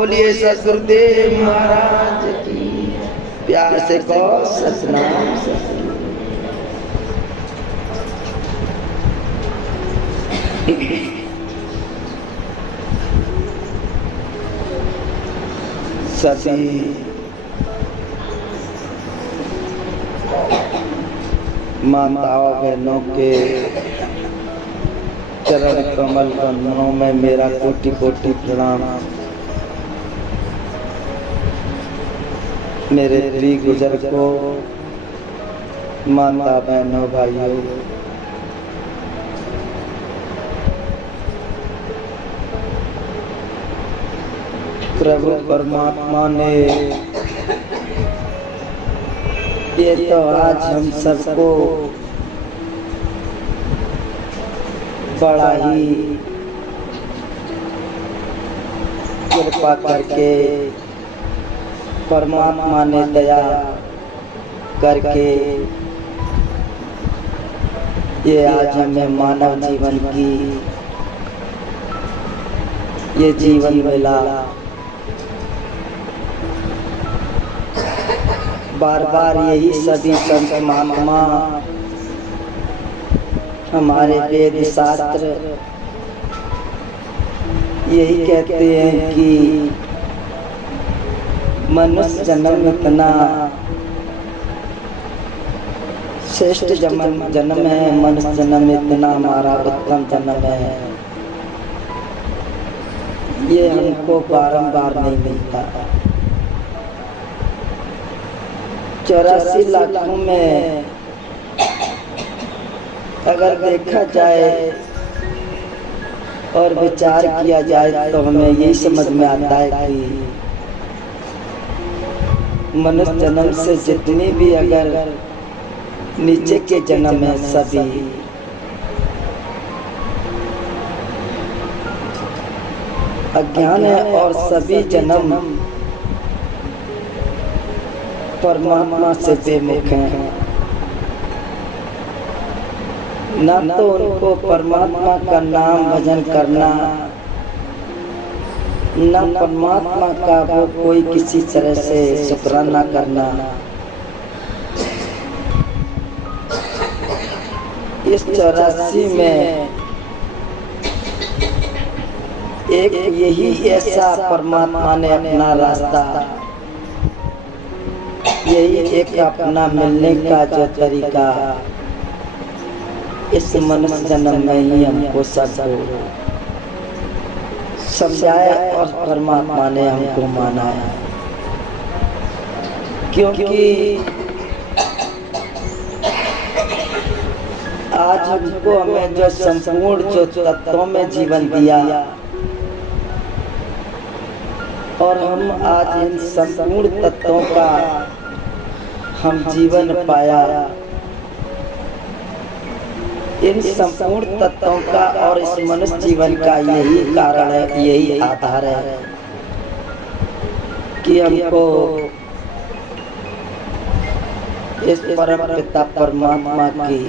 बोलिए सतगुरुदेव महाराज की। प्यार से कहो सतनाम सतनाम। सभी माताओं बहनों के चरण कमल बंधनों में मेरा कोटि कोटि प्रणाम। मेरे प्रिय बुजुर्गों, माता बहनों, भाइयों, प्रभु परमात्मा ने ये तो आज हम सबको बड़ा ही कृपा करके परमात्मा ने दया करके ये आज हमें मानव जीवन की ये जीवन मिला। बार बार यही सभी संत महात्मा हमारे वेद शास्त्र यही कहते हैं कि मनुष्य जन्म इतना श्रेष्ठ जन्म है, मनुष्य जन्म इतना हमारा उत्तम जन्म है, ये हमको बारंबार नहीं मिलता। 84 लाखों में अगर देखा जाए और विचार किया जाए तो हमें यही समझ में आता है कि मनुष्य जन्म से जितने भी अगर नीचे के जन्म है सभी अज्ञान है और सभी जन्म परमात्मा से बेमुख हैं। न तो उनको परमात्मा का नाम भजन करना, न परमात्मा का वो कोई किसी तरह से शुक्राना करना। इस 84 में एक यही ऐसा परमात्मा ने अपना रास्ता, यही एक अपना मिलने का जो तरीका इस मनुष्य जन्म में ही हमको सबको समझाया और परमात्मा ने हमको माना है। क्योंकि आज हमको हमें जो संपूर्ण जो तत्वों में जीवन दिया और हम आज इन संपूर्ण तत्वों का हम जीवन पाया, इन संपूर्ण तत्वों का और इस मनुष्य जीवन का यही कारण है, यही आधार है कि हमको इस परम पिता परमात्मा की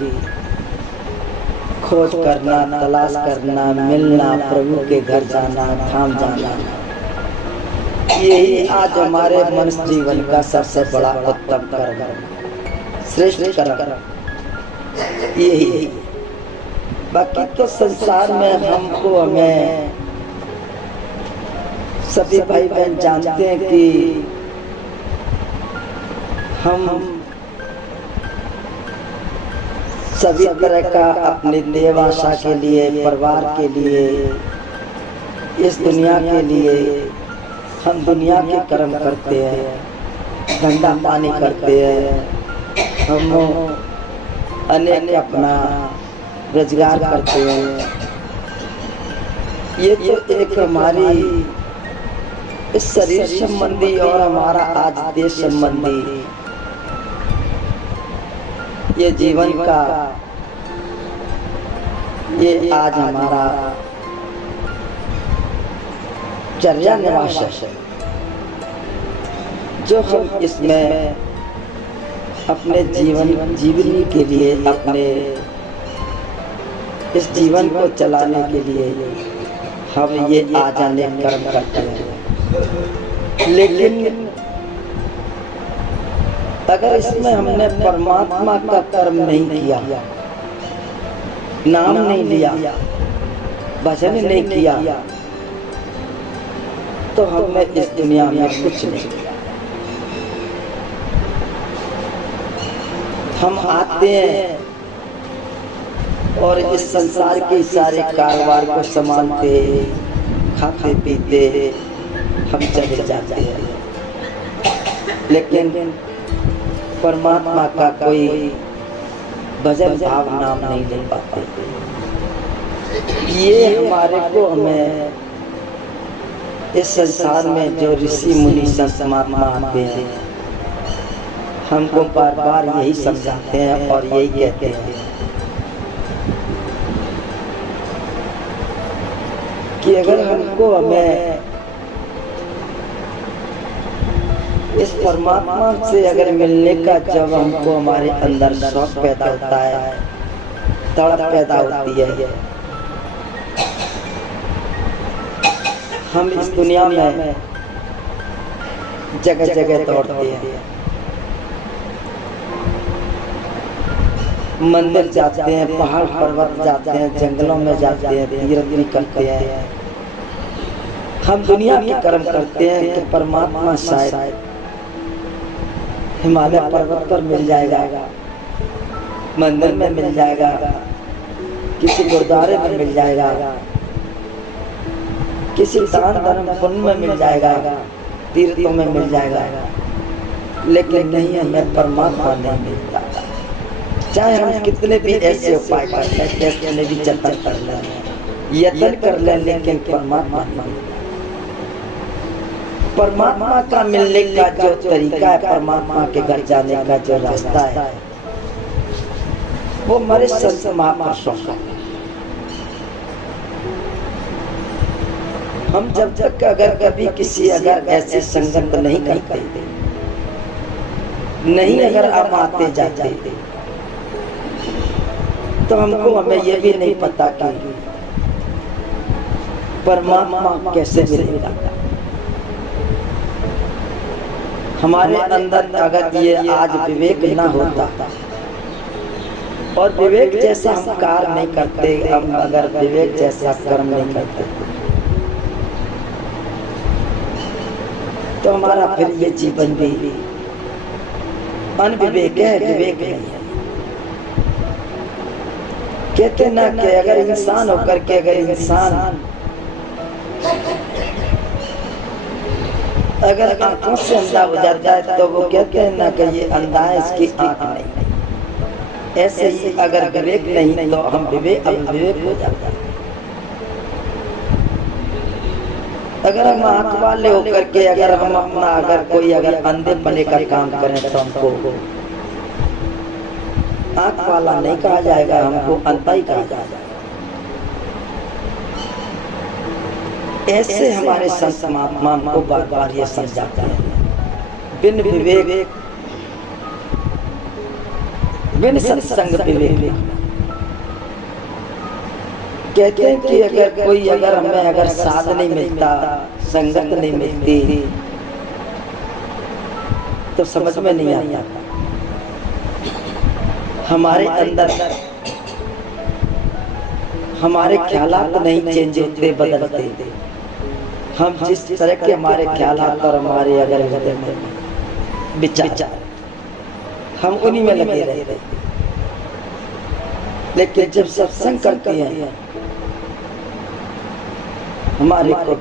खोज करना, तलाश करना, मिलना, प्रभु के घर जाना, धाम जाना, यही आज हमारे मनुष्य जीवन का सबसे बड़ा उत्तम कर्म, श्रेष्ठ कर्म यही। बाकी तो संसार में हमको हमें सभी भाई बहन जानते हैं कि हम सभी तरह का अपने देव आशा के लिए, परिवार के लिए, इस दुनिया के लिए हम दुनिया के कर्म करते हैं, धंधा पानी करते हैं, हम अनेक अपना रोजगार करते हैं। ये तो एक हमारी इस शरीर संबंधी और हमारा आज देश संबंधी ये जीवन का ये आज हमारा चर्या निवास है, जो हम इसमें अपने जीवन के लिए, अपने इस जीवन को चलाने के लिए हम ये आजाने कर्म करते हैं। लेकिन अगर इसमें हमने परमात्मा का कर्म नहीं किया, नाम नहीं लिया, भजन नहीं किया, तो हमने इस दुनिया में कुछ नहीं किया। हम आते हैं और इस संसार के सारे कारोबार को संभालते, खाते पीते हम चले जाते हैं, लेकिन परमात्मा का कोई भजन भाव नाम नहीं ले पाते। ये हमारे को हमें इस संसार में जो ऋषि मुनि संत महात्मा आते हैं, हमको बार बार यही समझाते हैं और यही कहते हैं कि अगर हमको हमें इस परमात्मा से अगर मिलने का जब हमको हमारे अंदर शौक पैदा होता है, तड़प पैदा होती है, हम इस दुनिया में जगह जगह दौड़ते हैं, मंदिर जाते हैं, पहाड़ पर्वत जाते हैं, जंगलों में जाते हैं, तीर्थ भी करते हैं। हम दुनिया के कर्म करते हैं कि परमात्मा शायद हिमालय पर्वत पर मिल जाएगा, मंदिर में मिल जाएगा, किसी गुरुद्वारे में मिल जाएगा, किसी दान धर्म पुण्य में मिल जाएगा, तीर्थों में मिल जाएगा, लेकिन नहीं, हमें परमात्मा नहीं मिलता। चाहे हम कितने भी ऐसे उपाय कर लें, कितने भी जतन कर लें, यत्न कर लें, लेकिन परमात्मा नहीं मिलता। परमात्मा का मिलने का जो तरीका है, परमात्मा के घर जाने का जो रास्ता है, वो हमारे संत महापुरुषों का। हम जब तक अगर कभी किसी अगर ऐसे संगत नहीं करते, नहीं अगर हम आते जाते, तो हमको हमें ये भी नहीं पता कि परमात्मा कैसे मिलेगा। हमारे अंदर अगर ये आज विवेक ना होता और विवेक जैसा हम कार्य नहीं करते, हम अगर विवेक जैसा कर्म नहीं करते, तो हमारा फिर ये जीवन भी अनविवेक है, विवेक नहीं है। कहते ना कि अगर इंसान होकर के अगर इंसान अगर आंखों से अंधा हो जाता है, तो वो कहते हैं ना कि ये अंधा है, इसकी आंख नहीं। ऐसे ही अगर विवेक नहीं तो हम अविवेक हो जाता है। अगर हम आंख वाले होकर के अगर हम अपना अगर कोई अगर अंधेपने का काम करें, तो हमको आंख वाला नहीं कहा जाएगा, हमको अंधा ही कहा जाएगा। ऐसे हमारे संत महात्मा को बार बार ये समझाते हैं, बिन विवेक बिन सत्संग विवेक। कहते हैं कि अगर कोई अगर हमें अगर साथ नहीं मिलता, संगत नहीं मिलती, तो समझ में नहीं आता। हमारे अंदर हमारे ख्यालात नहीं चेंज होते, बदलते। हम जिस तरह के हमारे ख्यालात और हमारे अगर हृदय में विचार, हम उन्हीं में लगे रहते। लेकिन जब सत्संग करते हैं हमारे को,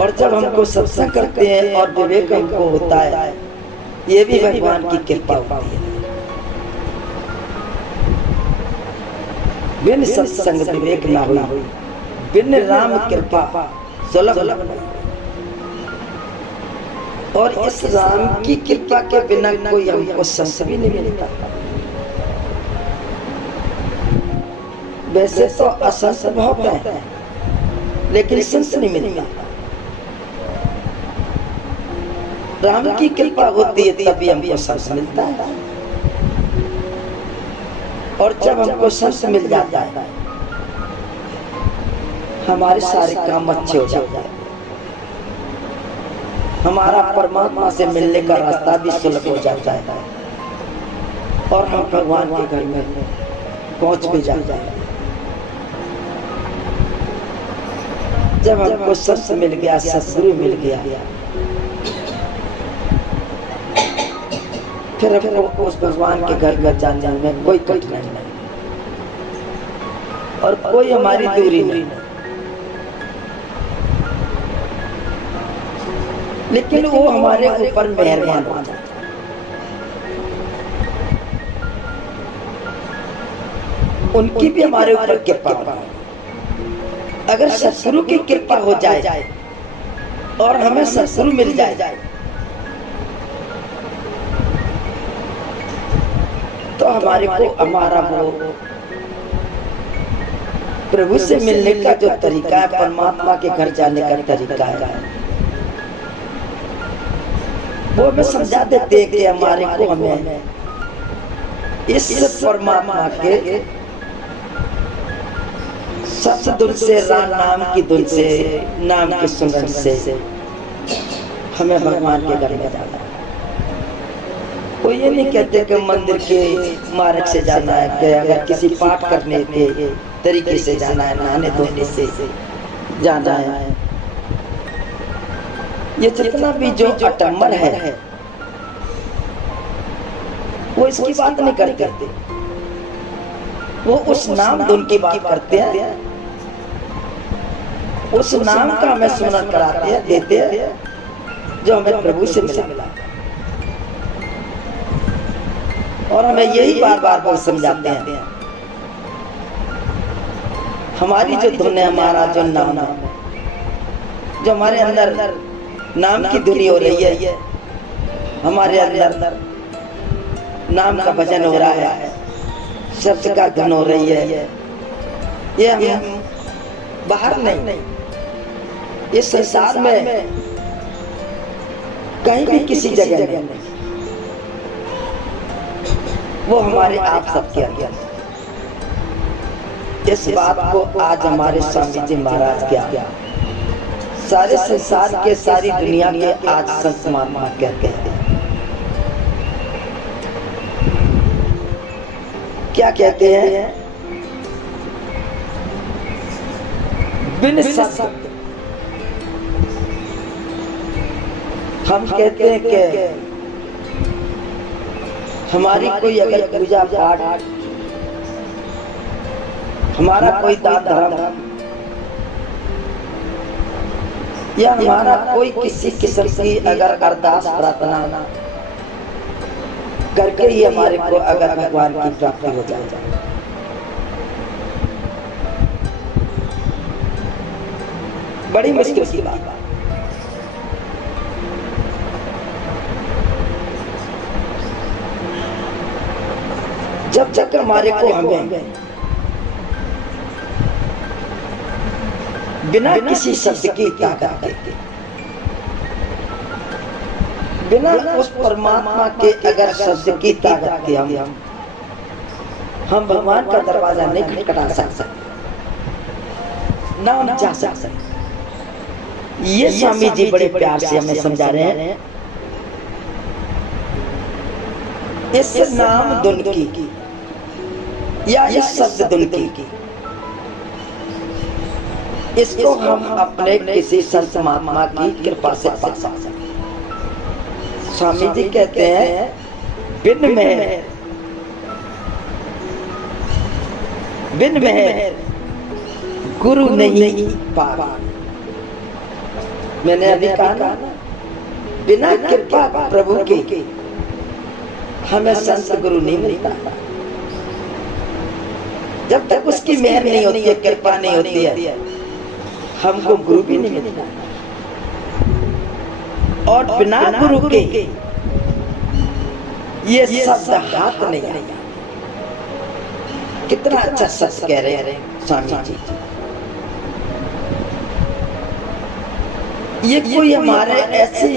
और जब हमको सत्संग करते हैं और विवेक हमको होता है, ये भी भगवान की कृपा होती है। बिन सत्संग विवेक ना हुई, बिन राम कृपा सुलभ। और इस राम की कृपा के बिना कोई हमको संत भी नहीं मिलता। वैसे तो असंत बहुत है, लेकिन संत नहीं मिलता। राम की कृपा होती है तभी हमको संत मिलता है। और जब हमको संत मिल जाता है, हमारे सारे काम अच्छे हो जाते हैं, हमारा परमात्मा से मिलने का रास्ता भी सुलभ हो जाता है और हम भगवान के घर में पहुंच भी जाते हैं। जब हमको संत मिल गया, सतगुरु मिल गया, फिर हमको उस भगवान के घर में जाने में कोई कठिनाई नहीं और कोई हमारी दूरी नहीं, लेकिन वो हमारे ऊपर मेहरबान हो जाता है। उनकी भी हमारे ऊपर कृपा हो। अगर सतगुरु की कृपा हो जाए और हमें सतगुरु मिल जाए तो हमारे को हमारा वो प्रभु से मिलने का जो तरीका है, परमात्मा के घर जाने का तरीका है, वो हमें समझा देते हैं कि हमारे को हमें इस परमात्मा के सतधुन से, राम नाम की धुन से, नाम के सुमरन से हमें भगवान के घर में जाना है। वो ये नहीं कहते कि मंदिर के मार्ग से जाना है, कि अगर किसी पाठ करने के तरीके से जाना है, नहाने धोने से जाना है। ये जितना भी जो अटम्बर है वो इसकी बात नहीं करते, वो उस नाम धुन की बात करते हैं, उस नाम का हमें सुमरन कराते हैं, देते हैं जो हमें प्रभु से मिला। और हमें यही बार बार वो समझाते हैं, हमारी जो धुन है, हमारा जो नाम है, जो हमारे अंदर नाम की धुनी हो रही है, हमारे अंदर नाम का भजन हो रहा है, शब्द का धुन हो रही है, ये हम बाहर नहीं, इस संसार में कहीं भी किसी जगह नहीं, वो हमारे आप सबके अंदर। इस बात को आज हमारे स्वामी जी महाराज क्या सारे संसार के, सारी दुनिया के आज संत महात्मा कहते हैं। क्या कहते हैं? बिन सत हम कहते हैं कि हमारी कोई अगर पूजा पाठ, हमारा कोई दान धर्म या हमारा कोई किसी किस्म की अगर अरदास प्रार्थना करके ही हमारे को अगर भगवान की प्राप्ति हो जाए, बड़ी मुश्किल की बात है। जब तक हमारे को हमें बिना किसी शब्द की ताकत के, बिना उस परमात्मा के अगर शब्द की ताकत के हम भगवान का दरवाजा नहीं खटखटा सकते, ना हम जा सकते। ये स्वामी जी बड़े प्यार से हमें समझा रहे हैं। इस नाम धुन की या इस शब्द धुन की, इसको हम अपने किसी संत महात्मा की कृपा से पा सकते। स्वामी जी कहते हैं, बिन मेहर गुरु नहीं पार। मैंने अभी कहा ना, बिना कृपा प्रभु की हमें संत गुरु नहीं मिलता। जब तक उसकी मेहर नहीं होती है, कृपा नहीं होती है, हमको गुरु भी नहीं मिलता। और बिना गुरु के ये शब्द हाथ नहीं आएगा। कितना अच्छा शब्द कह रहे हैं स्वामी जी। ये कोई हमारे ऐसी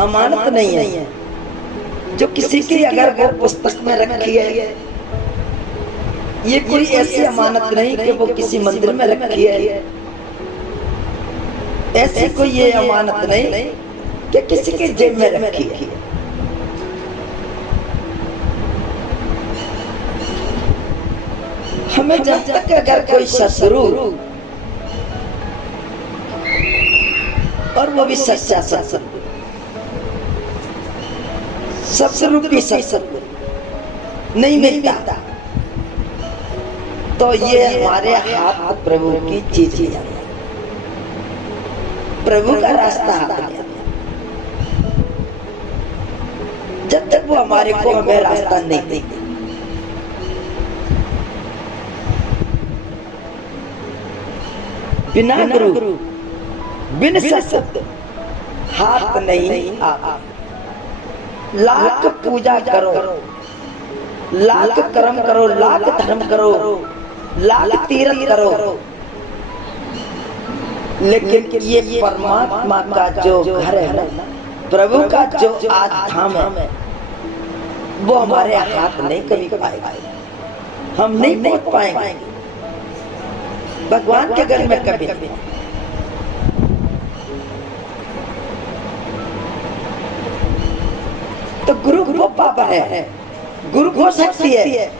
अमानत नहीं है जो किसी की अगर वो पुस्तक में रखी है ये कोई ऐसी अमानत नहीं कि वो किसी मंदिर में रखी है, ऐसी कोई ये अमानत नहीं कि किसी के जेब में रखी है। हमें जब तक अगर कोई शत्रु, और वो भी सच्चा शत्रु, शत्रु भी शत्रु नहीं मिलता, तो ये हमारे हाथ प्रभु की चीज है, प्रभु का रास्ता हाथ में। जब तक वो हमारे को हमें रास्ता नहीं देंगे, बिना गुरु बिन सत्संग हाथ नहीं आता। लाख पूजा करो, लाख कर्म करो, लाख धर्म करो, लाख तीर्थ करो, लेकिन ये परमात्मा का जो घर है ना, प्रभु का जो आज धाम है, वो हमारे हाथ नहीं कभी पाएगा, हम नहीं पहुंच पाएंगे भगवान के घर में कभी। तो गुरु वो पावर है, गुरु वो शक्ति है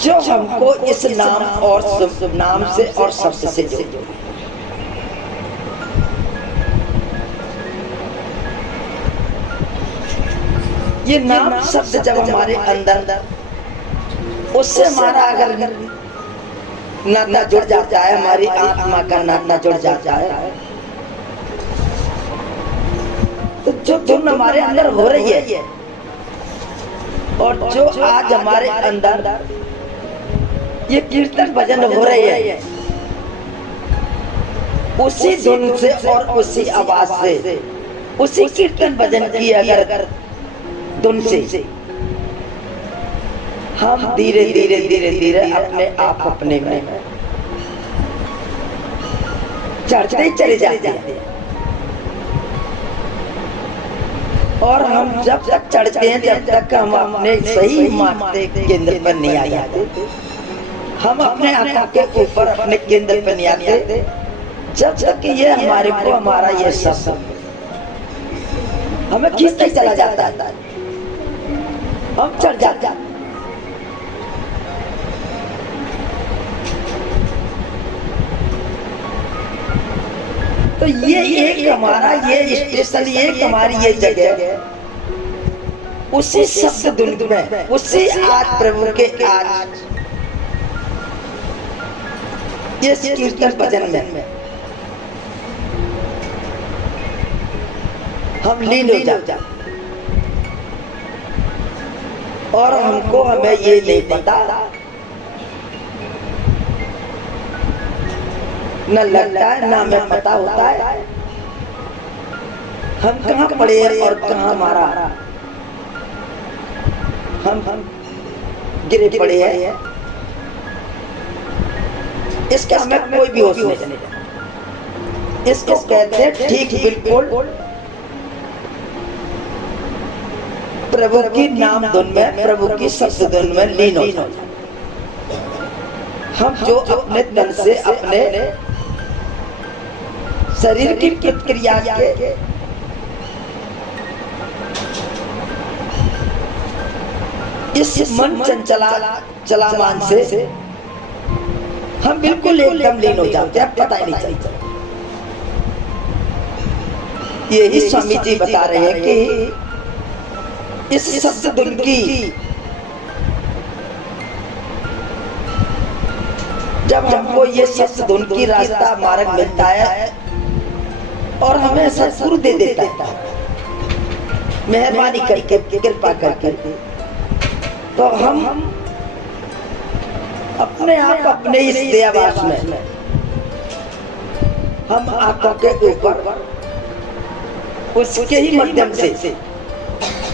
जो हमको इस नाम और नाम से और शब्द से जोड़े। ये नाम शब्द जब हमारे अंदर, उससे हमारा अगर नाता जुड़ जाता है, हमारी आत्मा का नाता जुड़ जाता है, तो जो धुन हमारे अंदर हो रही है और जो आज हमारे अंदर ये कीर्तन भजन हो रहे हैं, उसी धुन से और उसी आवाज से, उसी कीर्तन भजन की अगर धुन से हम धीरे धीरे धीरे धीरे अपने आप अपने में चढ़ते चले जाते हैं। और हम जब तक चढ़ते हैं, जब तक हम अपने सही मार्ग केंद्र पर नहीं आ जाते, हम अपने आत्मा के ऊपर अपने केंद्र पर नहीं आते, जब तक ये हमारे को हमारा ये सब हमें खींचते चला जाता है, हम चढ़ जाते हैं। तो ये एक हमारा ये स्टेशन, एक हमारी ये जगह, उसी शब्द धुन में, उसी आज प्रभु के आज ये कीर्तन भजन में हम लीन हो जाते, और हमको हमें ये नहीं पता, न लगता है, न हमें पता होता है हम कहाँ पड़े और कहाँ हमारा हम गिरे पड़े हैं। इसका हमें कोई भी होश नहीं। इसको कहते हैं ठीक बिल्कुल प्रभु की नाम धुन में, प्रभु की शब्द धुन में लीन हो जाए। हम जो अपने तन से, अपने शरीर की क्रिया के इस मन चलामान से हम बिल्कुल एकदम लीन हो जाते हैं, पता ही नहीं चलता। यही स्वामी जी बता रहे हैं कि इस शब्द धुन की जब हमको ये शब्द धुन की रास्ता मार्ग मिलता है और हमें सत्सुर दे देता है, मेहरबानी करके, कृपा करके, तो हम अपने आप अपने इस देवास में हम आंखों के ऊपर उसके ही माध्यम से,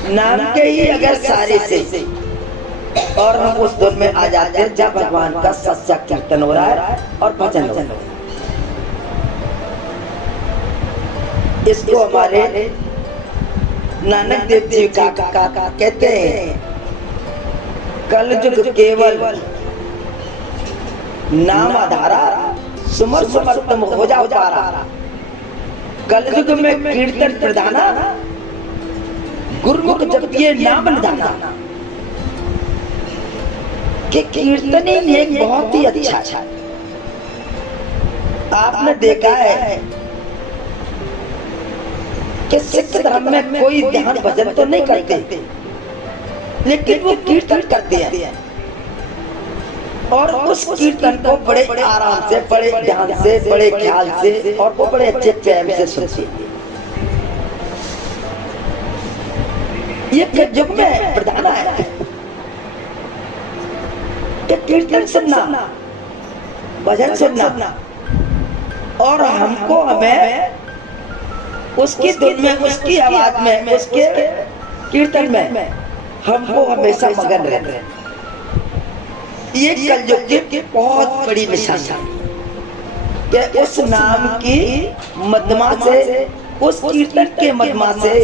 नाम के ही अगर सारे से, और हम उस धुन में आ जाते हैं जब भगवान का सच्चा कीर्तन हो रहा है और भजन हो रहा है। इसको हमारे नानक देव जी का कहते हैं कलयुग केवल नाम आधारा, सुमर सुमर तुम हो जाओ पारा। कलयुग में कीर्तन प्रधाना, गुरुमुख जपिए नाम निधाना। कि कीर्तन ही एक बहुत ही अच्छा है। आपने देखा है कि सिख धर्म में कोई ध्यान भजन तो नहीं करते, लेकिन वो कीर्तन करते हैं और उस कीर्तन को बड़े आराम से, बड़े ध्यान से, बड़े ख्याल से और वो बड़े अच्छे प्रेम से सुनते हैं। ये कलयुग में प्रधान है कि कीर्तन सुनना, भजन सुनना और हमको हमें उसकी धुन में, उसकी आवाज में, उसके कीर्तन में हमको हमेशा मगन रहना। ये कलयुग की बहुत बड़ी निशानी है कि उस नाम की मदमा से, उस कीर्तन के मदमा से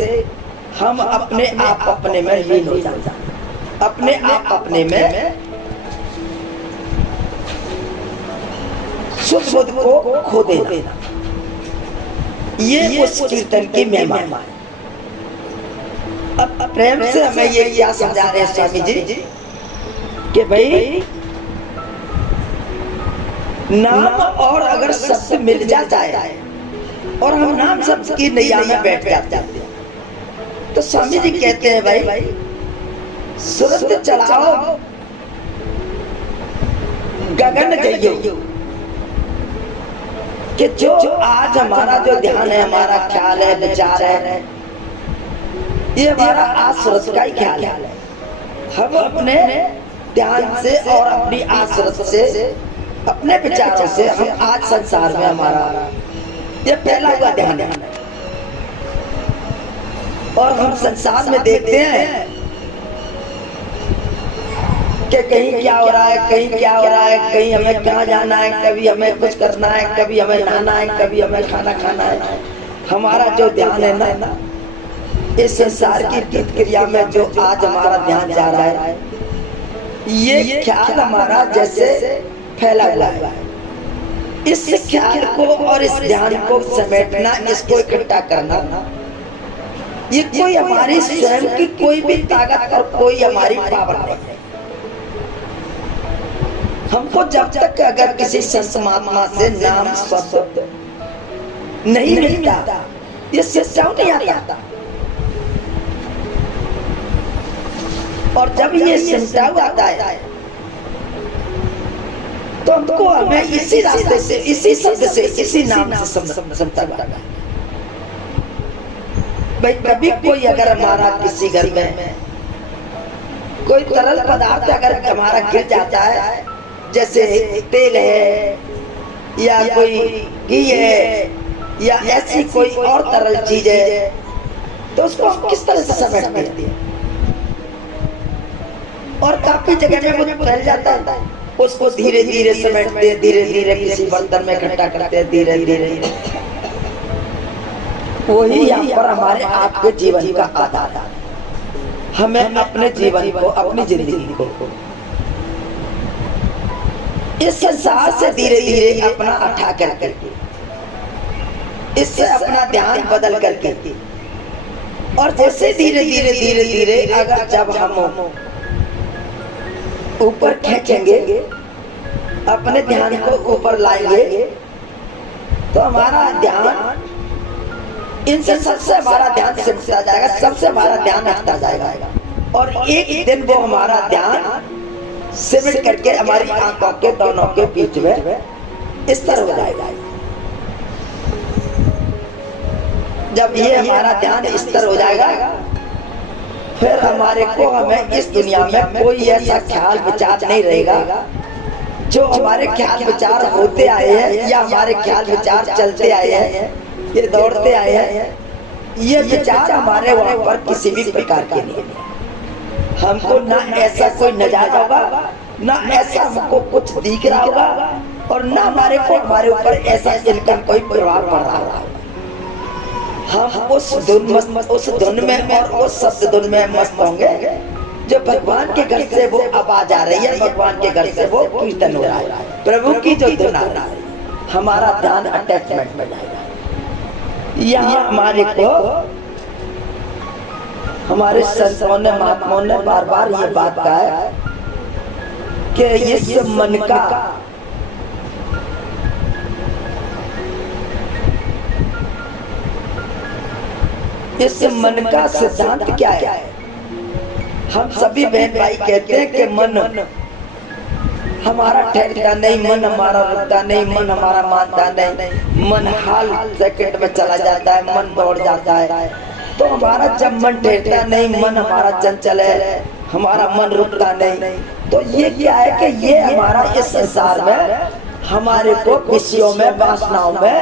हम अपने आप अपने में लीन हो जाते, अपने आप अपने में शुद्ध बुद्ध को खो देना। ये उस कीर्तन की महिमा है। अब प्रेम से हमें ये क्या समझा रहे हैं स्वामी जी कि भाई नाम और अगर शब्द मिल जाता है और हम नाम शब्द की नैया में बैठ जाते हैं, तो स्वामी जी कहते हैं भाई सूरत चढ़ाओ गगन जइयो। कि जो आज हमारा जो ध्यान है, हमारा ख्याल है, विचार है, ये हमारा आज सूरत का ही ख्याल है। हम अपने ध्यान से और अपनी आज सूरत से, अपने विचारों से हम आज संसार में हमारा ये फैला हुआ ध्यान है और हम संसार में देखते हैं कि कहीं क्या हो रहा है, कहीं क्या हो रहा है, कहीं हमें कहाँ जाना है, कभी हमें कुछ करना है, कभी हमें नहाना है, कभी हमें खाना खाना है। हमारा जो ध्यान है ना, इस संसार की प्रतिक्रिया में जो आज हमारा ध्यान जा रहा है, ये ख्याल हमारा जैसे फैला हुआ है। इस ख्याल को और इस ध्यान को समेटना, इसको इकट्ठा करना, ये कोई हमारी स्वयं की कोई भी ताकत और कोई हमारी पावर नहीं है। हमको जब तक अगर किसी संत महात्मा से नाम शब्द नहीं मिलता, ये सच्चाई नहीं आता। और जब ये सच्चाई आता है तो हमको हमें इसी रास्ते से, इसी शब्द से, इसी नाम से समझता है। भाई कभी कोई अगर हमारा किसी घर में कोई तरल पदार्थ अगर हमारा गिर जाता है, जैसे तेल है या कोई घी है या ऐसी कोई और तरल चीज है, तो उसको हम किस तरह से समेटते हैं? और काफी जगह में वो फैल जाता है, उसको धीरे धीरे समेटते हैं, धीरे धीरे किसी बर्तन में इकट्ठा करते हैं, धीरे धीरे। वही यहाँ पर हमारे आपके जीवन का आधार है। हमें अपने जीवन को, अपनी जिंदगी को इस संसार से धीरे धीरे अपना हटा करके, इससे अपना ध्यान बदल करके, और जैसे धीरे धीरे धीरे धीरे अगर जब हम ऊपर खींचेंगे, अपने ध्यान को ऊपर लाएंगे, तो हमारा ध्यान इनसे सबसे हमारा ध्यान सिमटता जाएगा, सबसे हमारा ध्यान हटता जाएगा, और एक दिन वो हमारा ध्यान सिमट करके हमारी आंखों के दोनों के बीच में इस तरह हो जाएगा। जब ये हमारा ध्यान इस तरह हो जाएगा, फिर हमारे को, हमें इस दुनिया में कोई ऐसा ख्याल विचार नहीं रहेगा जो हमारे ख्याल विचार होते आए हैं या हमारे ख्याल विचार चलते आए हैं, ये दौड़ते आए हैं। ये विचार हमारे वहां पर किसी भी प्रकार के नहीं। हमको ना ऐसा कोई नजारा होगा, ना ऐसा हमको कुछ दिख रहा होगा, और ना हमारे को हमारे ऊपर ऐसा इनका कोई प्रभाव पड़ रहा होगा। हम उस धुन में और उस शब्द धुन में मस्त होंगे जो भगवान के घर से वो आवाज आ रही है, भगवान के घर से वो कीर्तन हो रहा है, प्रभु की जो धुन आ रही है, हमारा ध्यान अटैचमेंट में जाएगा। यहाँ हमारे को हमारे संतों ने महात्माओं ने बार बार ये बात कहा है कि इस मन का सिद्धांत क्या है। हम सभी बहन भाई कहते हैं कि मन हमारा ठहरता नहीं, मन हमारा रुकता नहीं, मन हमारा मानता नहीं, मन हाल सेकंड में चला जाता है, मन दौड़ जाता है। तो हमारा जब मन ठहरता नहीं, मन हमारा चंचल है, हमारा मन रुकता नहीं, तो ये क्या है कि ये हमारा इस संसार में हमारे को विषयों में, वासनाओं में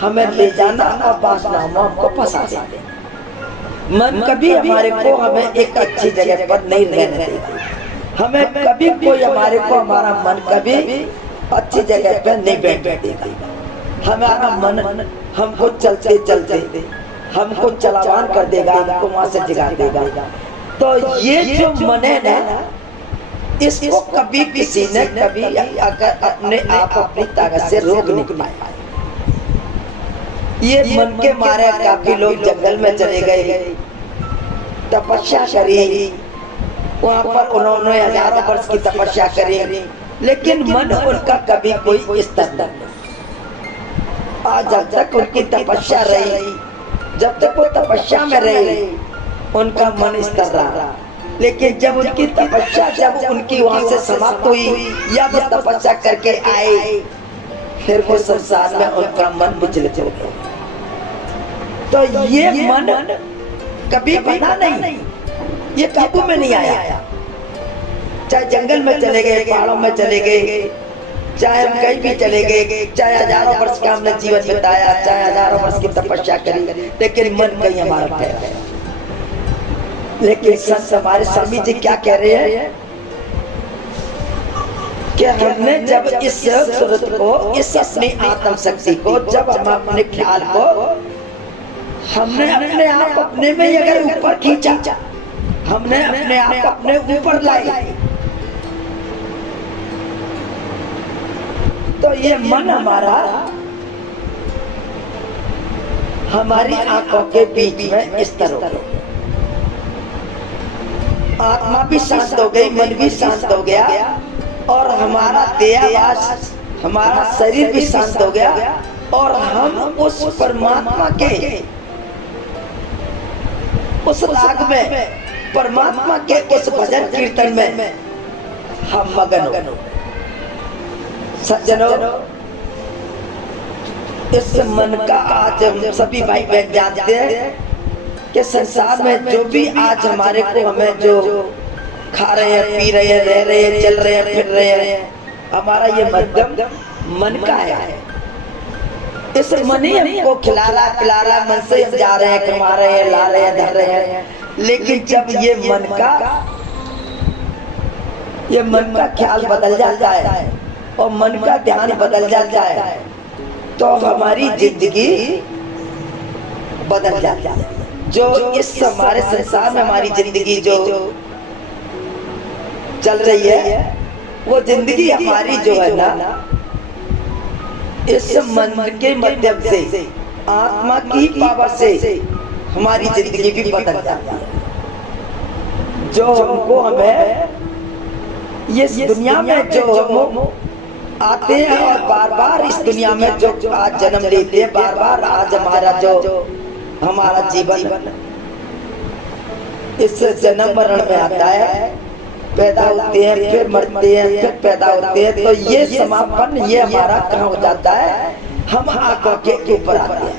हमें ले जाना और वासनाओं में हमको फंसा देना। मन कभी हमारे को हमें एक अच्छी जगह पर नहीं रहने देगा। हमें कभी कोई हमारे को हमारा मन कभी अच्छी जगह पर नहीं बैठने देगा। हमारा मन हमको चलते चलते हमको चलावान कर देगा, हमको वहां से जगा देगा। तो ये जो मन है ना, इसको कभी किसी ने कभी अगर अपने आप अपनी ताकत से रोक नहीं पाया। ये मन के मारे काफी लोग जंगल में चले गए, तपस्या करी, वहाँ पर उन्होंने हजारों वर्ष की तपस्या करी, लेकिन मन उनका कभी कोई स्तर नहीं। आज जब तक उनकी तपस्या रही, जब तक वो तपस्या में रहे, उनका मन स्तर रहा। लेकिन जब उनकी तपस्या, जब उनकी वहां से समाप्त हुई या वो तपस्या करके आए, फिर वो संसार में उनका मन विचलित हो गया। तो ये मन कभी बना नहीं, ये काबू में नहीं आया। चाहे जंगल में चले गए, पहाड़ों में चले गए, चाहे हम कहीं भी चले गए, चाहे हजारों वर्ष का हमने जीवन बिताया, चाहे हजारों वर्ष की तपस्या करी, लेकिन मन कहीं हमारा ठहरा। लेकिन संत हमारे स्वामी जी क्या कह रहे हैं कि हमने जब इस सूरत को, इस अपनी आत्म शक्ति को, जब हम अपने ख्याल को हमने अपने आप अपने में अगर ऊपर खींचा, हमने अपने आप अपने ऊपर लाए, तो ये मन हमारा हमारी आंखों के बीच में स्थिर हो गया। आत्मा भी शांत हो गई, मन भी शांत हो गया, और हमारा देहावास, हमारा शरीर भी शांत हो गया, और हम उस परमात्मा के उस राग में, परमात्मा के उस भजन कीर्तन में हम मगन हो। सज्जनों, इस मन का आज हम सभी भाई बहन जानते हैं कि संसार में जो भी आज हमारे को, हमें जो खा रहे हैं, पी रहे हैं, रह रहे हैं, चल रहे हैं, फिर रहे हैं, हमारा ये मध्यम मन का है। इस मन ही हमको खिला रहा पिला रहा, मन से हम जा रहे हैं, कमा रहे हैं, ला रहे हैं, धर रहे हैं। लेकिन जब ये मन का ख्याल बदल जाता है और मन का ध्यान बदल जाता है, तो हमारी जिंदगी बदल जाती है। जो इस हमारे संसार में हमारी जिंदगी जो चल रही है, वो जिंदगी हमारी जो है ना, इस मन के माध्यम से, आत्मा की पावर से हमारी जिंदगी भी बदल जाती है। जो हमको, हमें ये दुनिया में जो हम आते हैं और बार बार इस दुनिया में जो आज जन्म लेते हैं, बार बार आज हमारा जीवन इस जन्म मरण में आता है, पैदा होते हैं, फिर मरते हैं, फिर पैदा होते हैं। तो ये समापन, ये हमारा कहाँ हो जाता है, हम आंखों के ऊपर आते हैं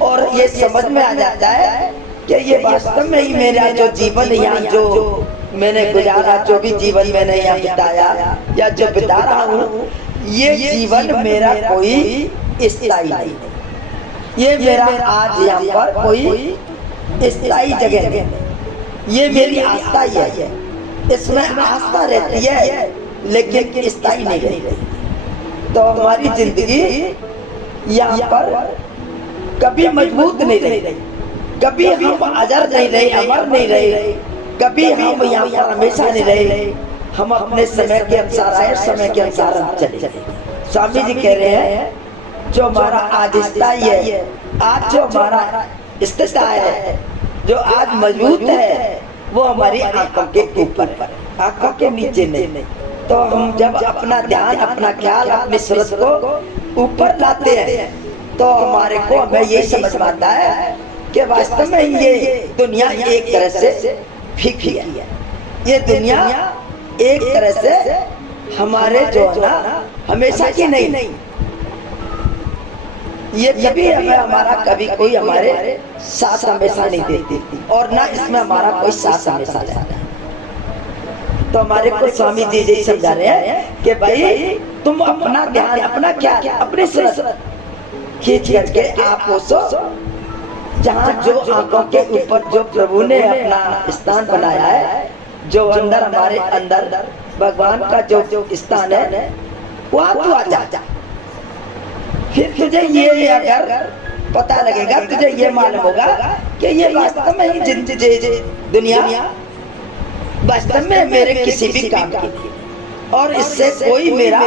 और ये समझ में आ जाता है कि ये वास्तव में ही मेरा जो जीवन यहाँ जो मैंने गुजारा, जो भी जीवन मैंने यहाँ बिताया या जो बिता रहा हूँ, ये जीवन मेरा कोई स्थायी नहीं, ये मेरा आज यहाँ पर कोई स्थायी जगह नहीं, ये मेरी आस्था ही है, इसमें आस्था रहती है लेकिन स्थायी नहीं रहती। तो हमारी जिंदगी यहाँ पर कभी मजबूत नहीं रही, कभी हम अजर नहीं रहे, अमर नहीं रहे, कभी हम यहाँ पर हमेशा नहीं रहे, हम अपने समय के अनुसार आए, समय के अनुसार हम चले। स्वामी जी कह रहे हैं जो हमारा आज स्थायी है, आज जो हमारा स्थिति है, जो आज मौजूद है, वो हमारी आंखों के ऊपर, आंखों के नीचे नहीं। तो हम जब अपना ध्यान, अपना ख्याल, अपनी सूरत को ऊपर लाते हैं तो हमारे को हमें यही समझ में आता है कि वास्तव में ये दुनिया एक तरह से फीकी है। ये दुनिया एक तरह से हमारे जो है ना हमेशा की नहीं। ये कभी हमें हमारा कभी कोई हमारे साथ हमेशा नहीं देती और ना इसमें हमारा कोई साथ हमेशा रहता है। तो हमारे को स्वामी जी यही समझा रहे हैं कि भाई तुम अपना ध्यान, अपना क्या, अपने सूरत खींच करके आप उसो जहाँ जो आंखों के ऊपर जो प्रभु ने अपना स्थान बनाया है, जो अंदर हमारे अंदर भगवान का जो स्थान है, वहाँ तू आ जा। फिर तुझे ये अगर पता लगेगा, तुझे ये मालूम होगा कि ये वास्तव में ही दुनिया वास्तव में मेरे किसी भी काम की और इससे कोई मेरा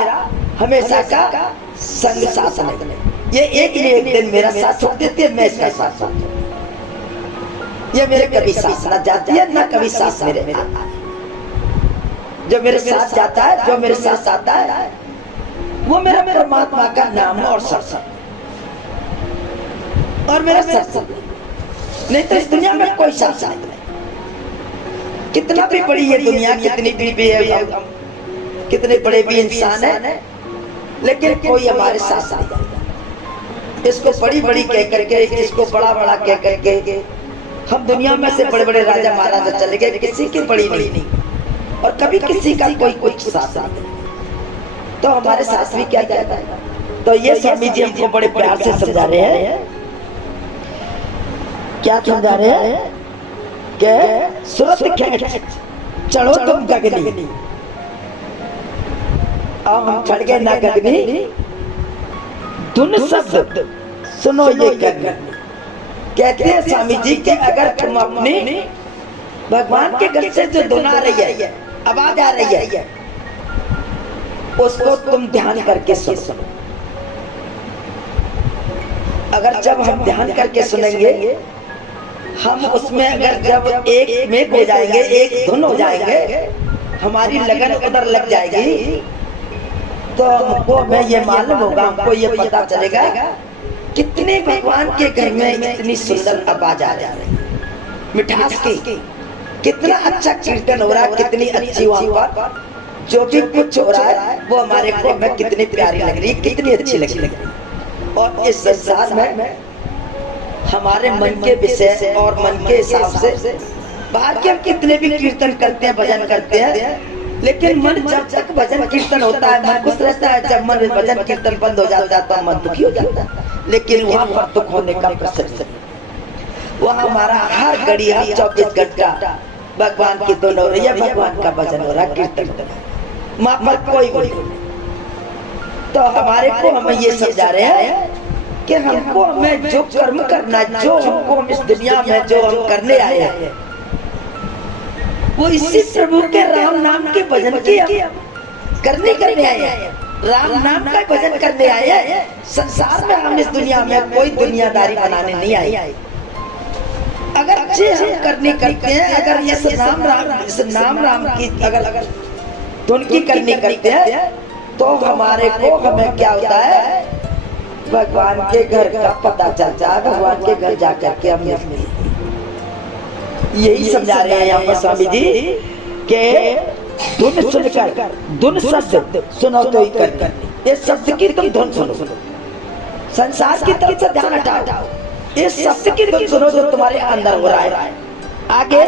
हमेशा का संग साथ नहीं। ये एक दिन मेरा साथ छोड़ देती है, मैं इसका साथ छोड़, ये मेरे कभी साथ ना जाती है, ना कभी साथ मेरे आता है। जो मेरे साथ जाता है, जो मेरे साथ आता है, वो मेरा परमात्मा का नाम और सत्संग और मेरा सत्संग। नहीं तो इस दुनिया में कोई साथ नहीं। कितना भी बड़ी ये दुनिया, कितनी भी कितने बड़े भी इंसान है, लेकिन कोई हमारे साथ नहीं। इसको बड़ी बड़ी कह करके, इसको बड़ा बड़ा कह करके हम दुनिया में से बड़े बड़े राजा महाराजा चले गए, किसी की बड़ी नहीं और कभी किसी का कोई कुछ साथ नहीं। तो हमारे साथ भी क्या कहता है। तो ये स्वामी जी हमको बड़े प्यार से समझा रहे हैं। क्या समझा रहे हैं कि सूरत खींच चढ़ो तुम गगनी, अब हम चढ़ गए ना गगनी, धुन शब्द सुनो ये गगनी। कहते हैं स्वामी जी कि अगर तुम अपनी भगवान के घर से जो धुन आ रही है, आवाज आ रही है, उसको तुम ध्यान करके सुनो। अगर जब हम ध्यान करके सुनेंगे, हम उसमें अगर जब एक में हो जाएंगे, एक धुन हो जाएंगे, हमारी लगन उधर लग जाएगी, तो हमको हमें ये मालूम होगा, हमको ये पता चलेगा कितने भगवान के घर में इतनी सुंदर आवाज आ जा रही है, मिठास की, कितना अच्छा कीर्तन हो रहा है, कितनी अच्छी वहाँ पर जो भी कुछ हो रहा है वो हमारे को हमें कितनी प्यारी लग रही है, कितनी अच्छी लग रही है। और इस संसार में हमारे मन के विषय और मन के हिसाब से बाहर के हम कितने भी कीर्तन करते हैं, भजन करते हैं, लेकिन मन जब तक भजन कीर्तन होता है मन खुश रहता है, जब मन भजन कीर्तन बंद हो जाता है तो मन दुखी हो जाता है। लेकिन वहाँ पर दुख होने का प्रसंग, वहाँ हमारा हर घड़ी, हर 24 घंटा भगवान की धुन हो रही है, भगवान का भजन हो रहा है, कीर्तन हो रहा है, वहाँ पर कोई तो हमारे को हमें ये समझा रहे हैं कि हमको हमें जो कर्म करना, जो हमको हम इस दुनिया में जो हम करने आए हैं, वो इसी प्रभु के राम नाम के भजन की करने आए हैं। राम नाम का भजन करने आए हैं। संसार में हम इस दुनिया में कोई दुनियादारी बनाने नहीं आए। अगर अच्छे हम करने करते हैं, अगर इस नाम राम की अगर धुन की करनी करते हैं, तो हमारे को हमें क्या होता है, भगवान के घर का पता चलता है, भगवान के घर जाकर के हम यही समझा रहे हैं यहाँ पर स्वामी जी के धुन सुनकर, धुन शब्द सुनो तो ही कर, ये शब्द की तुम धुन सुनो, संसार की तरफ से ध्यान हटाओ, इस शब्द की धुन सुनो जो तुम्हारे अंदर हो रहा है। आगे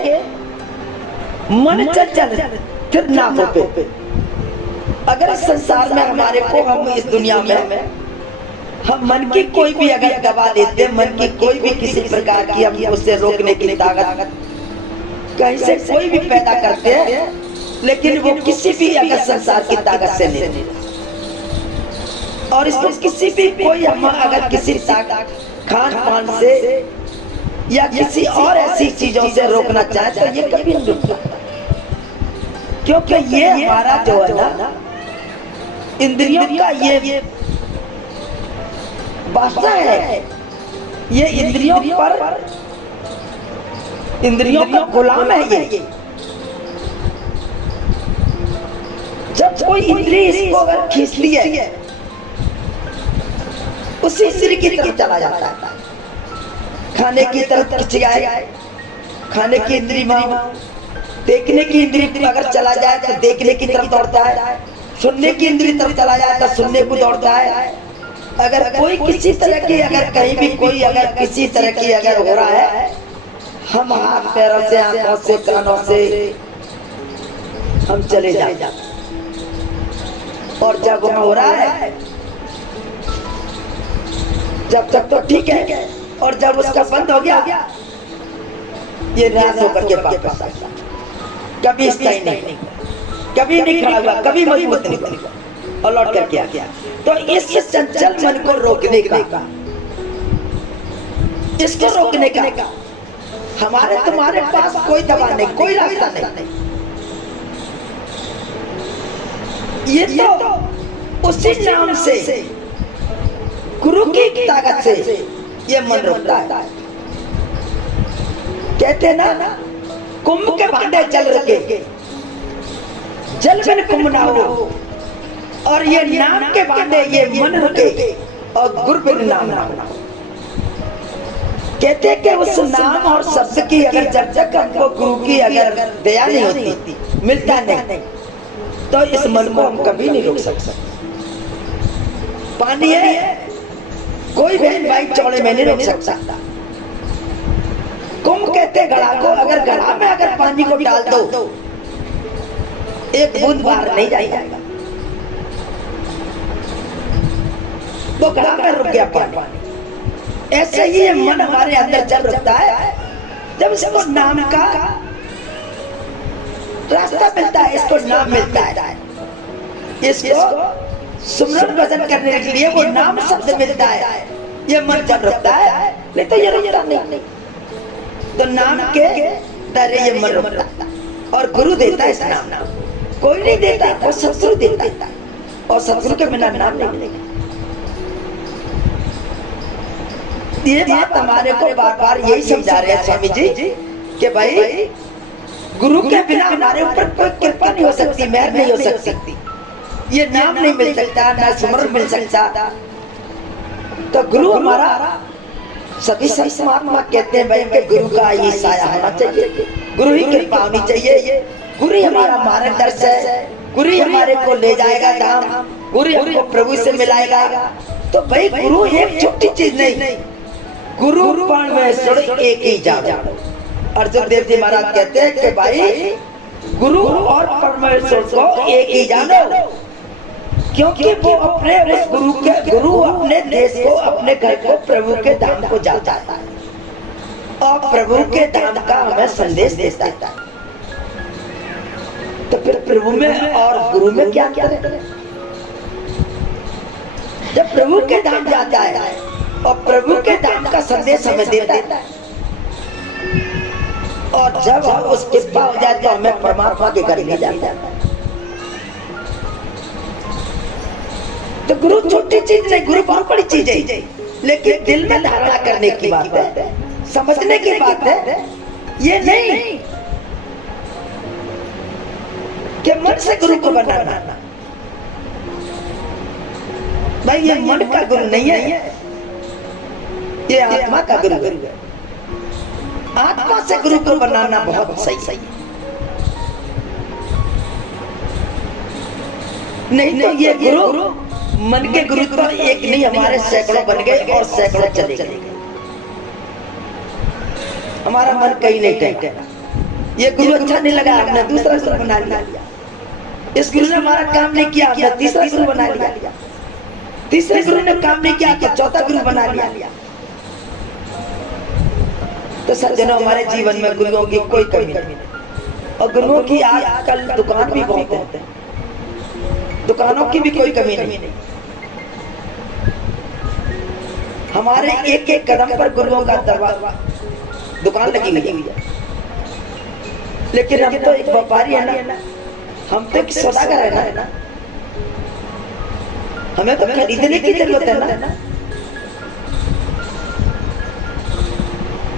मन चंचल फिर ना हो पे। अगर इस संसार में हमारे को, हम इस दुनिया में हम मन की कोई भी अगर दबा लेते हैं, मन की कोई भी किसी प्रकार की हम उससे रोकने की ताकत कहीं से कोई भी पैदा करते हैं, लेकिन वो किसी भी अगर संसार की ताकत से नहीं, और इसमें किसी भी कोई हम अगर किसी खान पान से या किसी और ऐसी चीजों से रोकना चाहे तो ये कभी नहीं रुक सकता, क्योंकि ये हमारा जो है ना इंद्रियों का ये वासना है, ये इंद्रियों का गुलाम है ये। जब कोई इंद्रिय इसको अगर खींच ली है उसी इंद्रिय की तरफ चला जाता है। खाने की तरफ खिंच जाए, खाने की इंद्रिय मांगो, देखने की इंद्रिय अगर चला जाए तो देखने की तरफ दौड़ता है, सुनने की इंद्रिय तरफ चला जाए तो सुनने को दौड़ता है। अगर कोई किसी तरह की अगर कहीं भी कोई अगर किसी तरह की अगर हो रहा है, हम हाथ पैरों से आंखों से कानों से हम चले जाते, और जब हो रहा है जब तक तो ठीक है, और जब उसका बंद हो गया ये निराश होकर के वापस आ गया, कभी स्थायी नहीं, कभी नहीं खड़ा हुआ, कभी मजबूत नहीं हुआ और लौट करके आ गया। तो इस चंचल मन को रोकने का, इसको रोकने का हमारे तुम्हारे पास कोई दवा नहीं, कोई रास्ता नहीं। ये तो उसी नाम से, गुरु की ताकत से ये मन रुकता है। कहते ना कुंभ के भांडे जल रखे, जल में कुंभ ना हो, और ये नाम के भांडे ये मन रुके और गुरु बिन नाम ना हो। कहते कि उस नाम और शब्द की अगर जब तक हमको गुरु की अगर दया नहीं होती, मिलता नहीं, तो इस मन को हम कभी नहीं रोक सकते। पानी है, कोई बहन भाई चौड़े में नहीं रोक सकता। कुंभ कहते घड़ा को, अगर घड़ा में अगर पानी को डाल दो एक बूंद बाहर नहीं जाएगा, तो घड़ा में रुक गया पानी। ऐसे ही ये मन हमारे अंदर चल रखता है, जब इसको नाम का रास्ता मिलता है, इसको नाम मिलता है, इसको सुमरन भजन करने के लिए वो नाम शब्द मिलता है, ये मन चल रखता है, नहीं तो ये रुकता नहीं। तो नाम के दरे ये मन रुकता है, और गुरु देता है इस नाम, कोई नहीं देता, वो सतगुरु देता है, और सतगुरु के बिना नाम नहीं मिलेगा। ये बात हमारे को बार बार यही समझा रहे हैं स्वामी जी कि भाई गुरु के बिना हमारे ऊपर कोई कृपा नहीं हो सकती, मेहर नहीं हो सकती, ये नाम नहीं मिल सकता, ना स्मरण मिल सकता। तो गुरु हमारा, सभी संत महात्मा कहते हैं भाई कि गुरु का ही साया होना चाहिए, गुरु ही कृपा होनी चाहिए, गुरु ही हमारा मार्गदर्शक है, गुरु ही हमारे को ले जाएगा धाम, गुरु हमको प्रभु से मिलाएगा। तो भाई गुरु एक छोटी चीज नहीं, गुरु परमेश्वर एक ही जानो। अर्जुन देव जी महाराज कहते हैं कि भाई गुरु और परमेश्वर को एक ही जानो, क्योंकि वो अपने उस गुरु अपने देश को, अपने घर को, प्रभु के धाम को जाता है, और प्रभु के धाम का हमें संदेश देता है। तो फिर प्रभु में और गुरु में क्या अंतर है? जब प्रभु के धाम जाता है और प्रभु के धाम का संदेश हमें देता है, और जब हम उस कृपा हो जाए तो हमें परमात्मा के घर ले जाता है। तो गुरु छोटी चीज नहीं, गुरु बहुत बड़ी चीज है, लेकिन दिल में धारणा करने की बात है, समझने की बात है। ये नहीं कि मन से गुरु को बनाना, भाई ये मन का गुरु नहीं है, ये आत्मा का गुरु है। आत्मा से गुरु को बनाना बहुत सही है, नहीं तो ये गुरु मन के गुरु तो एक नहीं, हमारे सैकड़ों बन गए और सैकड़ों चले गए। हमारा मन कहीं नहीं टेका, ये गुरु अच्छा नहीं लगा, हमने दूसरा गुरु बना लिया, इस गुरु ने हमारा काम नहीं किया, हमने तीसरा गुरु बना लिया, तीसरे गुरु ने काम नहीं किया तो चौथा गुरु बना लिया। तो सज्जनों, हमारे जीवन में गुरुओं की कोई कमी नहीं, और गुरुओं की आजकल दुकान भी बहुत है, दुकानों की भी कोई कमी नहीं। हमारे एक एक कदम पर गुरुओं का दरबार, दुकान लगी हुई है, लेकिन हम तो एक व्यापारी है ना, हम तो एक सौदागर है ना, हमें तो खरीदने की जरूरत है ना।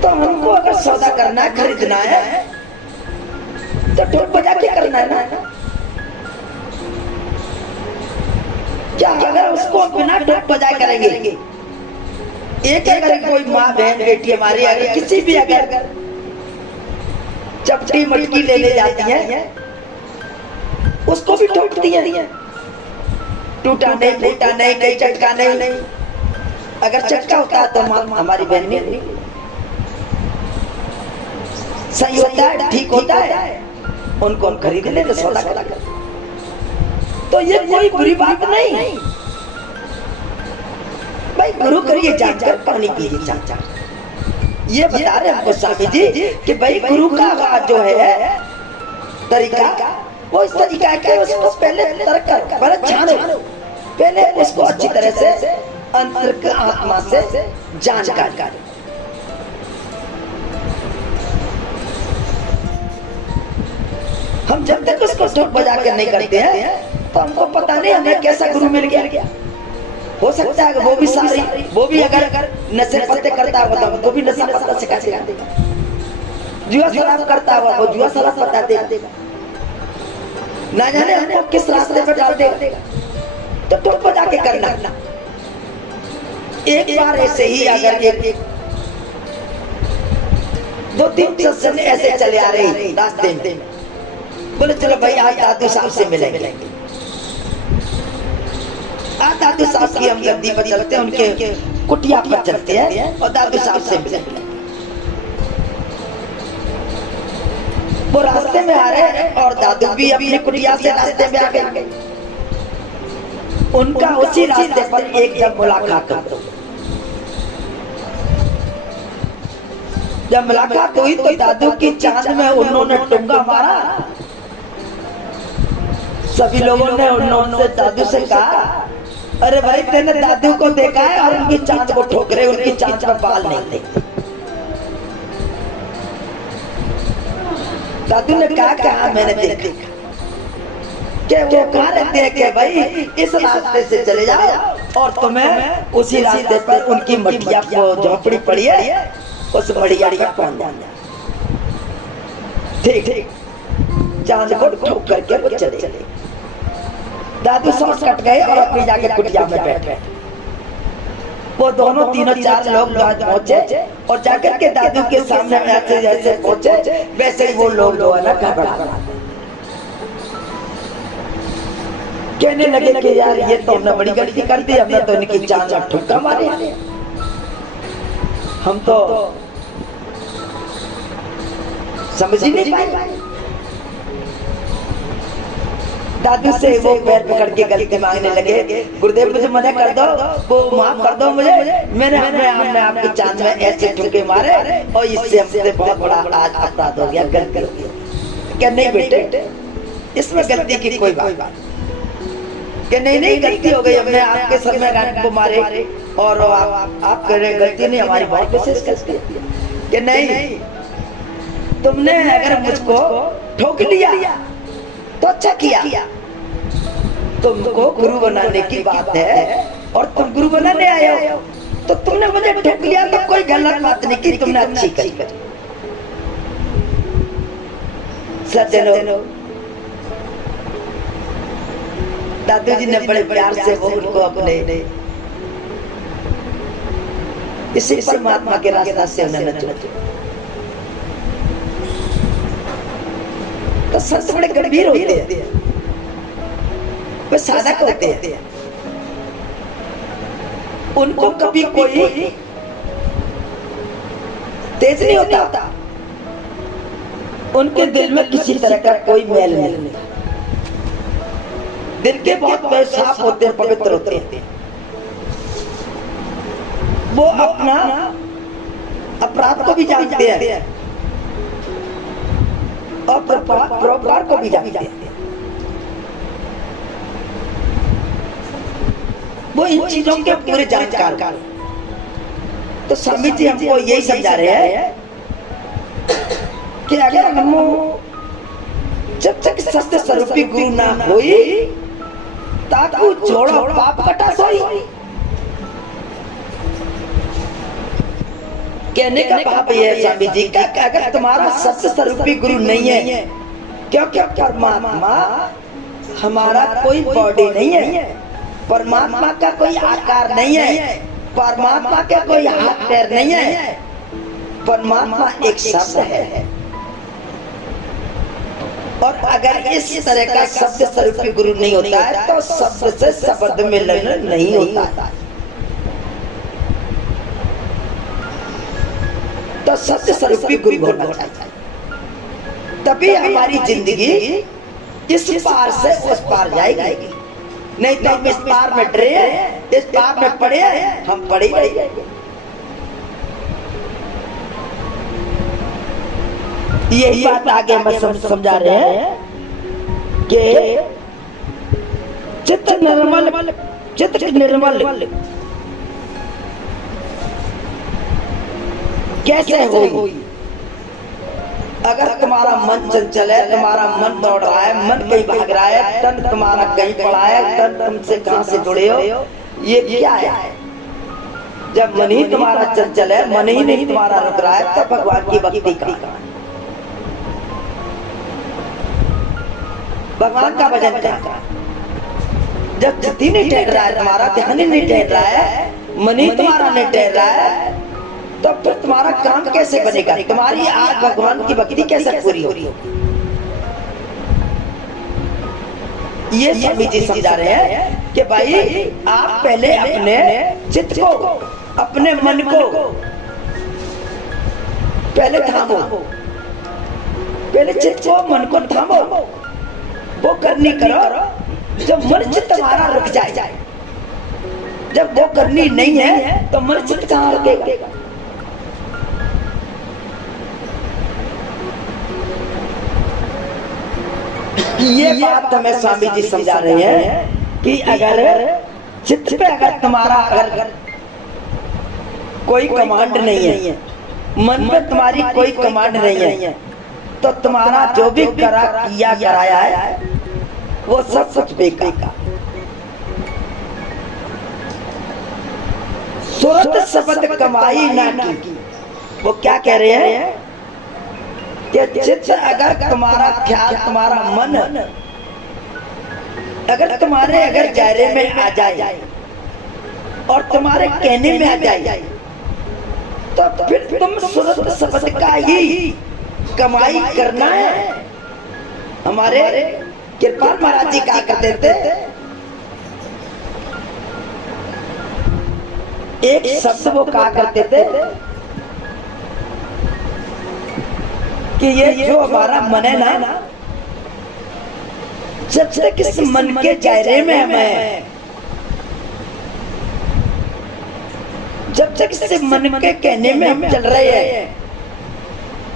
तो हमको अगर सौदा करना है, खरीदना है, तो ढोल बजा के करना है ना। क्या अगर उसको बिना ढोल बजाए करेंगे, एक अगर कोई माँ बहन बेटी हमारी अगर किसी भी अगर चपटी मटकी लेने जाती है, उसको भी ठोकती है, टूटा नहीं फूटा नहीं, कहीं चटका नहीं। अगर चटका होता तो हमारी बहन नहीं सही होता है, ठीक होता है, उनको हम खरीद लेते सौदा कर। तो ये कोई बुरी बात नहीं भाई, गुरु करिए जानकर, पानी पीजिए जानकर। ये बता रहे हमको स्वामी जी कि भाई गुरु का जो है तरीका, वो इस तरीका है, उसको पहले तर्क करो, पहले छानो, पहले उसको अच्छी तरह से अंतर आत्मा से जानकारी। हम जब तक उसको ढोल बजा कर नहीं करते हैं तो हमको पता नहीं हमें कैसा गुरु मिल गया। हो सकता है वो भी अगर नशे पत्ते करता होगा तो वो भी नशा पत्ता सिखा देगा, जुआ शराब करता होगा वो जुआ शराब बता देगा, ना जाने हमको किस रास्ते पर डाल देगा। तो ढोल बजा के करना। एक बार ऐसे ही अगर एक 2-3 सत्संग ऐसे चले आ रहे रास्ते में, बोले चलो भाई आज दादू साहब से मिलेंगे। आज दादू साहब की हम गद्दी पर चलते हैं, उनके कुटिया पर चलते हैं और दादू साहब से मिलेंगे। वो रास्ते में आ रहे हैं और दादू भी अपनी कुटिया से रास्ते में आ गए। उनका उसी रास्ते पर एक जब मुलाकात हो, जब मुलाकात हुई तो दादू की चांद में उन्होंने टुंगा मारा। सभी लोगों ने उन्होंने दादू से कहा, अरे भाई तेने दादू को देखा है और उनकी चांद को ठोक रहे, उनकी चांद पर बाल नहीं थे। दादू ने कहा मैंने देखा कि वो कहा रहते हैं कि भाई इस रास्ते से चले जाओ और तुम्हें उसी रास्ते पर उनकी मटिया झोपड़ी पड़ी है, उस मड़िया पर पहुंच जाना। ठीक चांद को ठोक करके वो चले। दादू सांस कट गए और अपनी जाके कुटिया में बैठे। वो दोनों तीनों 4 लोग पहुंचे और जाकर के दादू के सामने ऐसे जैसे पहुंचे वैसे ही वो लोग जो है ना घबरा कहने लगे कि यार ये तो हमने बड़ी गलती कर दी, हमने तो इनकी चांद में ठुक्का मारे, हम तो समझ ही नहीं पाए। दादू से वो पैर पकड़ के गलती मांगने लगे, गुरुदेव मुझे मना कर दो, वो माफ कर दो मुझे, मैंने आपकी चांद में ऐसे ठुके मारे और इससे हमसे बहुत बड़ा आज अपराध हो गया, गलती हो गई। क्या नहीं बेटे, इसमें गलती की कोई बात कि नहीं गलती हो गई, हमने आपके सर में गांठ को मारे और आप कह रहे गलती नहीं, हमारी बहुत विशेष गलती है कि नहीं, तुमने अगर मुझको ठोक दिया तो अच्छा किया, तुमको गुरु बनाने की बात है और तुम गुरु बनाने आए हो, तो तुमने मुझे ठोक लिया तो कोई गलत बात नहीं की, तुमने अच्छी करी। सज्जनों, दादू जी ने बड़े प्यार से वो उनको अपने इसी परमात्मा के रास्ते से उन्होंने चुना। तो संत बड़े गंभीर होते हैं, वे साधक होते हैं, उनको कभी कोई तेज नहीं होता, उनके दिल में किसी तरह का कोई मैल नहीं, दिल के बहुत साफ होते हैं, पवित्र होते हैं। वो अपना अपराध को भी जानते हैं और परोपकार को भी जानते हैं। वो इन चीजों के पूरे जानकार। तो स्वामी जी हमको यही समझा रहे हैं कि अगर हम जब तक सत्य स्वरूपी गुरु ना होई ताकू छोड़ो पाप कटा सोई। कहने का भाव ये है स्वामी जी का कि अगर तुम्हारा सत्य स्वरूपी गुरु नहीं है, क्योंकि परमात्मा हमारा कोई बॉडी नहीं है, परमात्मा का कोई आकार नहीं है, परमात्मा का कोई हाथ पैर नहीं है, परमात्मा एक शब्द है। और अगर इस तरह का शब्द स्वरूपी गुरु नहीं होता है तो शब्द से शब्द में मिलन नहीं होता। तो सत्य स्वरूपी गुरु होना चाहिए, तभी हमारी जिंदगी इस पार से उस पार जाएगी। नहीं तो हम इस पार में डरे हैं, इस पार में पड़े हैं, हम पड़े ही रहेंगे। यही बात आगे हम समझा रहे हैं कि चित्त निर्मल, चित्त निर्मल कैसे होई? अगर तुम्हारा मन चंचल है, तुम्हारा मन दौड़ रहा है, मन कहीं भाग रहा है, तन तुम्हारा कहीं पड़ा है, तन तुमसे कहां से जुड़े हो, ये क्या है? जब मन ही तुम्हारा चंचल है, मन ही नहीं तुम्हारा रुक रहा है, तब भगवान की भक्ति कहां? भगवान का भजन कहां? जब चित्त ही नहीं ठहर रहा है, तुम्हारा ध्यान ही नहीं ठहर रहा है, मन ही तुम्हारा नहीं ठहर रहा है, तो फिर तुम्हारा काम कैसे बनेगा? तुम्हारी आज भगवान की भक्ति कैसे पूरी होगी? ये स्वामी जी समझा रहे हैं कि भाई आप पहले अपने चित्त को, अपने मन को पहले थामो, पहले चित्त को मन को थामो, वो करनी करो। जब मन चित्त तुम्हारा रुक जाए, जब वो करनी नहीं है तो मन चित्त कहाँ रुकेगा? ये बात हमें स्वामी जी समझा रहे हैं कि अगर चित्त पे अगर तुम्हारा अगर कोई कमांड नहीं है, मन पे तुम्हारी कोई कमांड नहीं है, तो तुम्हारा जो भी किया कराया है वो सब कुछ बेकार। सूरत शब्द कमाई ना की, वो क्या कह रहे हैं कि चित्त अगर तुम्हारा ख्याल, तुम्हारा मन अगर तुम्हारे अगर दायरे में आ जाए और तुम्हारे कहने में आ जाए, तो फिर तुम सूरत शब्द का ही कमाई करना है। हमारे कृपाल महाराज जी क्या करते थे, एक शब्द वो कहा करते थे कि ये जो हमारा मन है ना, जब तक इस मन के दायरे में हमें, जब तक इस मन के कहने में हम चल रहे हैं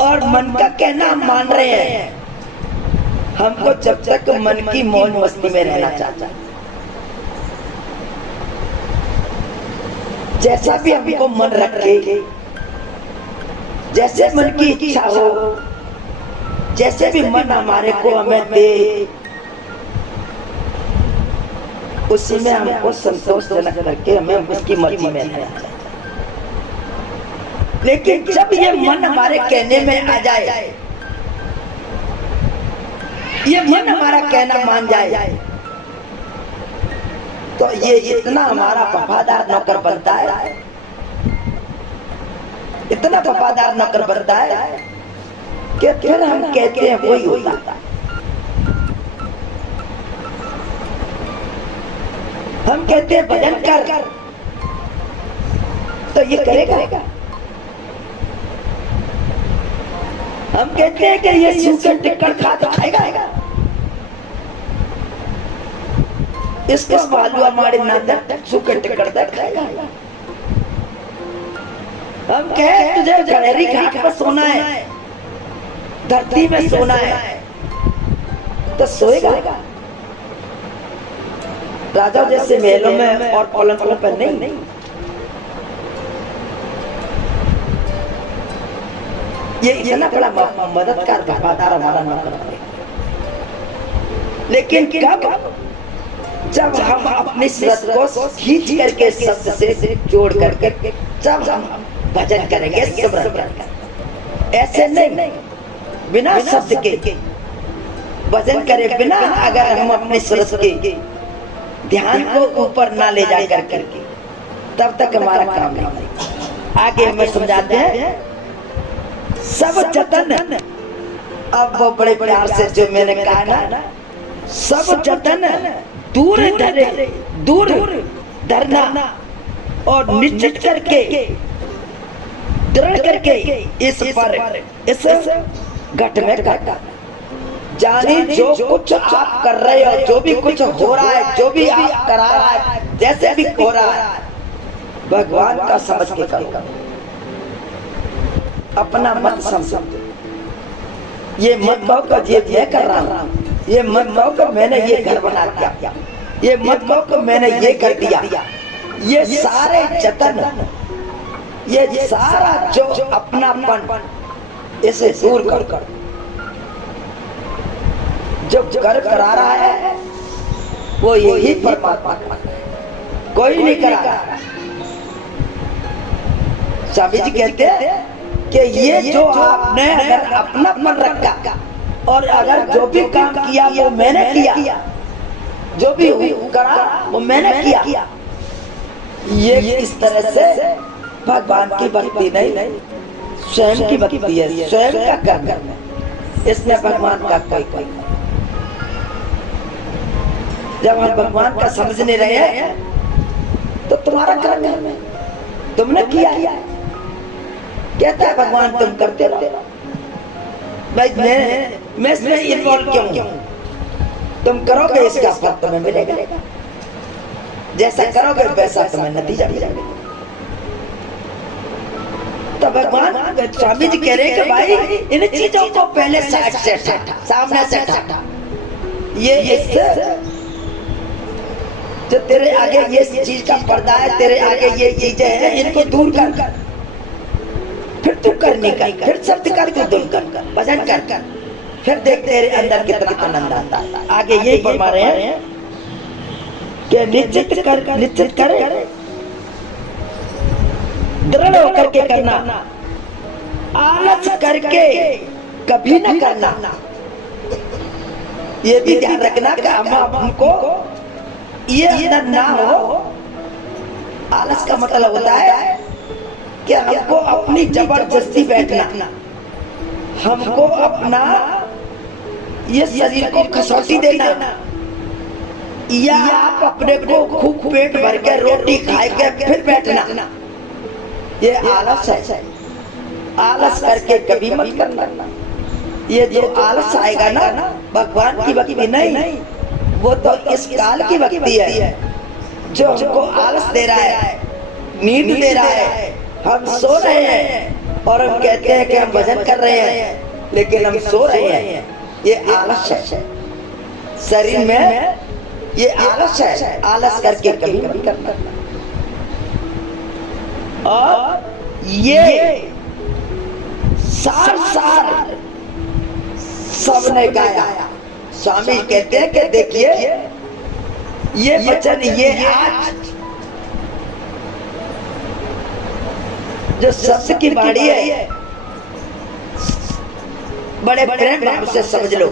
और मन का कहना हम मान रहे हैं, हमको जब तक मन की मौज मस्ती में रहना चाहता है। जैसा भी हमको मन रखे, जैसे मन की इच्छा हो, जैसे भी मन हमारे को हमें दे, उसी में हमको संतोषजनक करके हमें उसकी मर्जी में रहना चाहिए। लेकिन जब ये मन हमारे कहने में आ जाए, ये मन हमारा कहना मान जाए, तो ये इतना हमारा वफादार नौकर बनता है, इतना वफादार नौकर बनता है कि फिर हम कहते हैं वही होता है। हम कहते हैं भजन कर, तो ये करेगा। हम कहते हैं कि ये सूखे टिक्कड़ खा तो खाएगा, इसको मालूम हमारे नादर सूखे टिक्कड़ खाएगा। हम कहे तुझे गहरी घाट पर सोना है, धरती में सोना है, तो सोएगा। राजा जैसे महलों में और पलंगों पर नहीं। ये इतना बड़ा मददगार वफादार हमारा नौकर बने। लेकिन कब? जब हम अपनी सूरत को खींच करके शब्द से जोड़ करके जब हम भजन करेंगे, सिमरन करेंगे, ऐसे नहीं बिना शब्द के भजन करे, बिना अगर हम अपने सूरत के ध्यान को ऊपर ना ले जा करके, तब तक हमारा काम नहीं। आगे हमें समझाते हैं सब जतन। अब वो बड़े प्यार से जो मैंने कहा ना, सब जतन दूर धरे, दूर धरना और निश्चित करके, दृढ़ करके इस पर, इस घट में करना। जाने जो कुछ आप कर रहे हो, जो भी कुछ हो रहा है, जो भी आप करा रहा है, जैसे भी हो रहा है, भगवान का समझ के करो, अपना मत समझो। ये मत कहो कि ये मैं कर रहा हूँ, ये मत कहो कि मैंने ये घर बना दिया, ये मत कहो कि मैंने ये कर दिया। ये सारे जतन, ये सारा जो अपनापन, इसे दूर कर। जो कर करा रहा है वो यही परमात्मा, कोई नहीं करा रहा। स्वामी जी कहते हैं कि ये जो आपने अगर अपनापन रखा और अगर जो भी काम किया वो मैंने किया, जो भी करा वो मैंने किया, ये इस तरह से भगवान की भक्ति नहीं, स्वयं की भक्ति है, स्वयं का कर्म है। इसमें भगवान का कोई जब हम भगवान का समझ नहीं रहे हैं तो तुम्हारा कर्म है, तुमने किया। कहता है भगवान तुम करते रहो, भाई मैं इसमें इन्वॉल्व क्यों हूं? तुम करोगे इसका फल तुम्हें मिलेगा, जैसा करोगे वैसा तुम्हें नतीजा मिलेगा। तो भगवान स्वामी जी कह रहे हैं कि भाई इन चीजों को पहले साइड से हटा, सामने से हटा। ये इससे जो तेरे आगे ये चीज का पर्दा है, तेरे आगे ये चीजें हैं, इनको दूर कर, फिर तू करने का, फिर शब्द कर, तू दूर कर, भजन कर, फिर देख तेरे अंदर कितना आनंद आता है। आगे यही फरमा रहे हैं कि निश्चित कर, दृढ़ होकर के करना, आलस करके कभी न करना। ये भी ध्यान रखना कि हम हमको ये अंदर ना हो। आलस का मतलब होता है कि हमको अपनी जबरदस्ती बैठना, हमको अपना ये शरीर को कसौटी देना, या आप अपने को खूब पेट भर के रोटी खाए के फिर बैठना, ये आलस है। आलस करके कभी मत करना। ये जो आलस आएगा ना, भगवान की भक्ति नहीं, वो तो इस काल की भक्ति है, जो हमको आलस दे रहा है, नींद दे रहा है। हम सो रहे हैं और हम कहते हैं कि हम भजन कर रहे हैं, लेकिन हम सो रहे हैं। ये आलस है, शरीर में ये आलस है। आलस करके कभी मत करना। और ये सार सबने गाया। स्वामी कहते हैं कि देखिए ये वचन, ये आज जो शब्द की बाड़ी है, बड़े प्रेम भाव से समझ लो।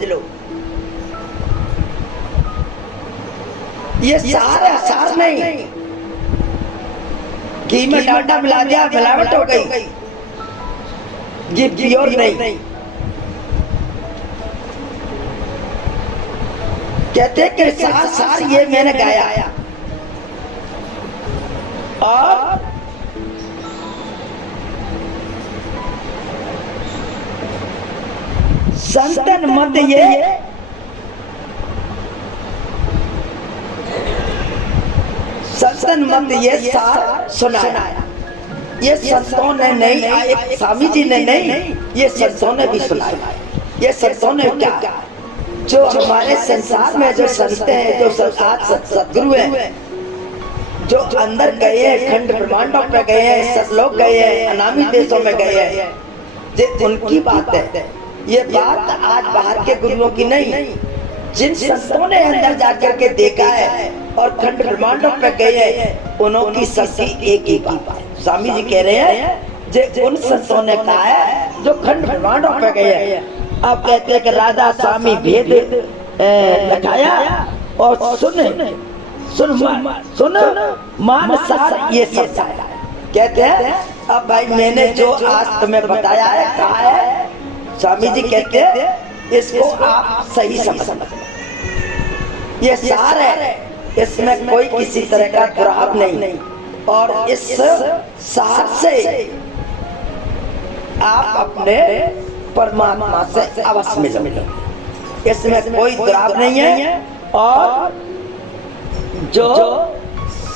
ये सार नहीं, घी में डांडा मिला दिया, मिलावट हो गई, ये प्योर नहीं। कहते कि सार ये मैंने गाया, और संतन मत ये सार सुनाया। ये संतों ने नहीं, एक स्वामी जी ने नहीं, ये संतों ने भी सुनाया। ये संतों ने क्या, जो हमारे संसार में जो संत हैं, जो आज सदगुरु हैं, जो अंदर गए हैं, खंड ब्रह्मांडों पे गए हैं, सब लोग गए हैं, अनामी देशों में गए हैं, ये उनकी बात है। ये बात आज बाहर के गुरुओं की नहीं, जिन संतों ने अंदर जाकर के देखा है और खंड ब्रह्मांडों पे गए हैं, उन्हों की सबकी एक ही बात है। स्वामी जी कह रहे हैं जो उन संतों ने कहा है जो खंड ब्रह्मांडों पे गए हैं। अब कहते हैं कि राधा स्वामी भेद लखाया और सुन मान सार ये सब कहते हैं। अब भाई मैंने जो आज तुम्हें बताया है, कहा है, स्वामी जी कहते हैं इसको आप सही समझ। ये सार है, इसमें कोई किसी तरह का दुराव नहीं, और इस सार से आप अपने परमात्मा से अवश्य मिलोगे। इसमें कोई दुराव नहीं है। और जो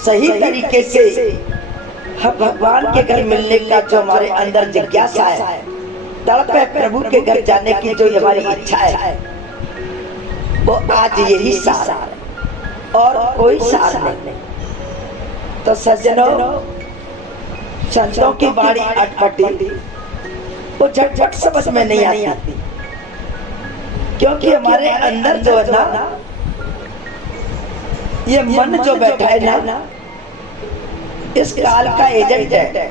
सही तरीके से भगवान के घर मिलने का जो हमारे अंदर जिज्ञासा है, तड़प है प्रभु के घर जाने की जो हमारी इच्छा है, वो आज यही सार है और कोई सार नहीं। तो सज्जनों, संतों की बाणी अटपटी वो झटपट समझ में नहीं आती, क्योंकि हमारे अंदर जो है ना, ये मन जो बैठा है ना, इस काल का एजेंट है।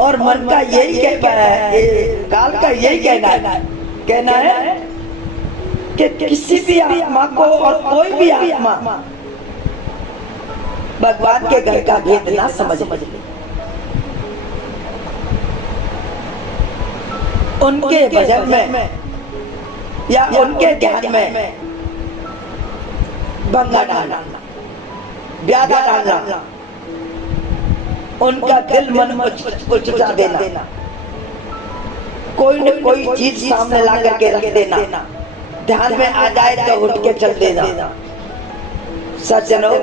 और मन का यही काल का यही कहना है कि किसी भी आत्मा को, और कोई भी आत्मा भगवान के घर का भेद ना समझ ले। उनके भजन में या उनके ज्ञान में बंगा डालना, व्याधा डालना, उनका दिल मन उचटा देना, कोई न कोई चीज सामने ला करके रख देना, ध्यान में आ जाए तो उठ के चल देना। सज्जनों,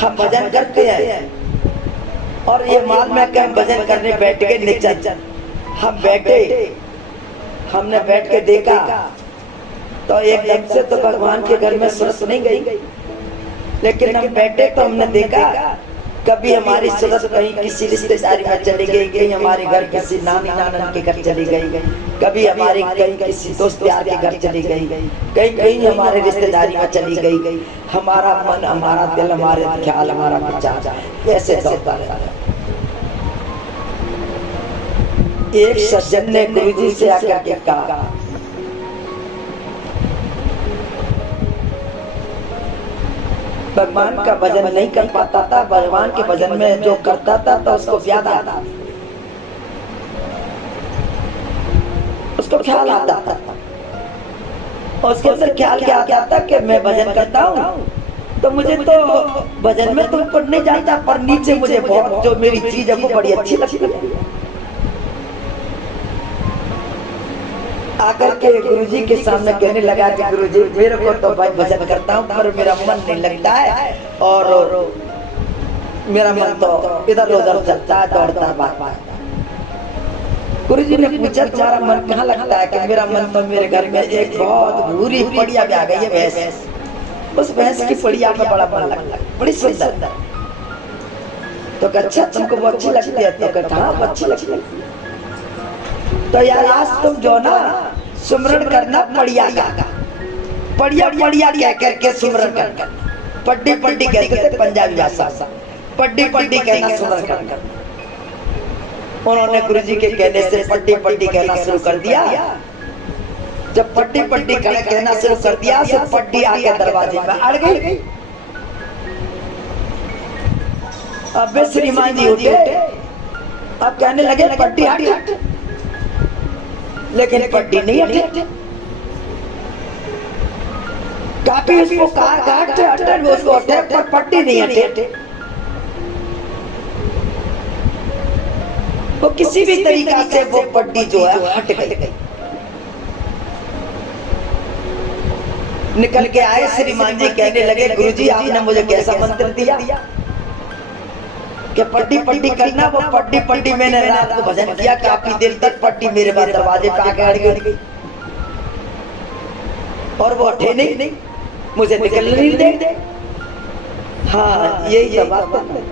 हम भजन करते हैं और ये मान में कि हम भजन करने बैठ गए निचन। हम बैठे, हमने बैठ के देखा तो एकदम से तो भगवान के घर में सुरत नहीं गई, लेकिन हम बैठे तो हमने देखा कभी हमारी सुरत कहीं किसी रिश्तेदारी में चली गई, कहीं हमारे घर किसी नानी नानन के घर चली गई, कभी हमारे कहीं किसी दोस्त यार के घर चली गई, कहीं कहीं हमारे रिश्तेदारी में चली गई। हमारा मन, हमारा दिल, हमारे ख्याल, हमारा विचार ऐसे दौड़ता रहता। एक सज्जन ने गुरुजी से आकर के कहा, भगवान का भजन नहीं कर पाता था, भगवान के भजन में जो करता था तो उसको याद आता, उसको ख्याल आता था, उसके अंदर ख्याल क्या आता था कि मैं भजन करता हूँ तो मुझे तो भजन में तो ऊपर नहीं जाता, पर नीचे मुझे बहुत जो मेरी चीज है वो बड़ी अच्छी लगती है। आकर के गुरुजी के सामने कहने लगा कि गुरुजी, मेरे को तो भाई भजन करता हूँ पर मेरा मन नहीं लगता है, और मेरा मन तो इधर उधर चलता है, दौड़ता है बात। गुरुजी ने पूछा तुम्हारा मन कहाँ लगता है? कि मेरा मन तो मेरे घर में एक बहुत बुरी पड़िया भी आ गई है भैंस, उस भैंस की पड़िया में बड़ा मन लगता है, बड़ी सुंदर। तो अच्छा तुमको वो अच्छी लगती है? तो कहता हाँ अच्छी लगती है। तो यार आज तुम जो ना सुमरण करना पड़िया का, पड़िया पड़िया कह करके सुमरण करना, पड्डी पड्डी कहते थे पंजाबी भाषा, पड्डी पड्डी कहना सुमरण करना। उन्होंने गुरुजी के कहने से पड्डी पड्डी कहना शुरू कर दिया। जब पड्डी पड्डी कहना शुरू कर दिया तो पड्डी आके दरवाजे में अड़ गई। अब श्रीमान जी उठे, अब कहने लगे पड्डी हट, लेकिन पड्डी नहीं हटे। काफी उसको कहा हटे, उसको हटे पर पट्टी नहीं हटे। वो किसी भी तरीका से वो पट्टी जो है हट गई। निकल के आए श्रीमान जी, कहने लगे गुरुजी आपने मुझे कैसा मंत्र दिया कि पट्टी पट्टी करना। वो पट्टी पट्टी मैंने रात को भजन किया, काफी देर तक पट्टी मेरे बाद दरवाजे पे आके अड़ गई और वो हटे नहीं, मुझे निकल नहीं दे। हाँ यही बात है।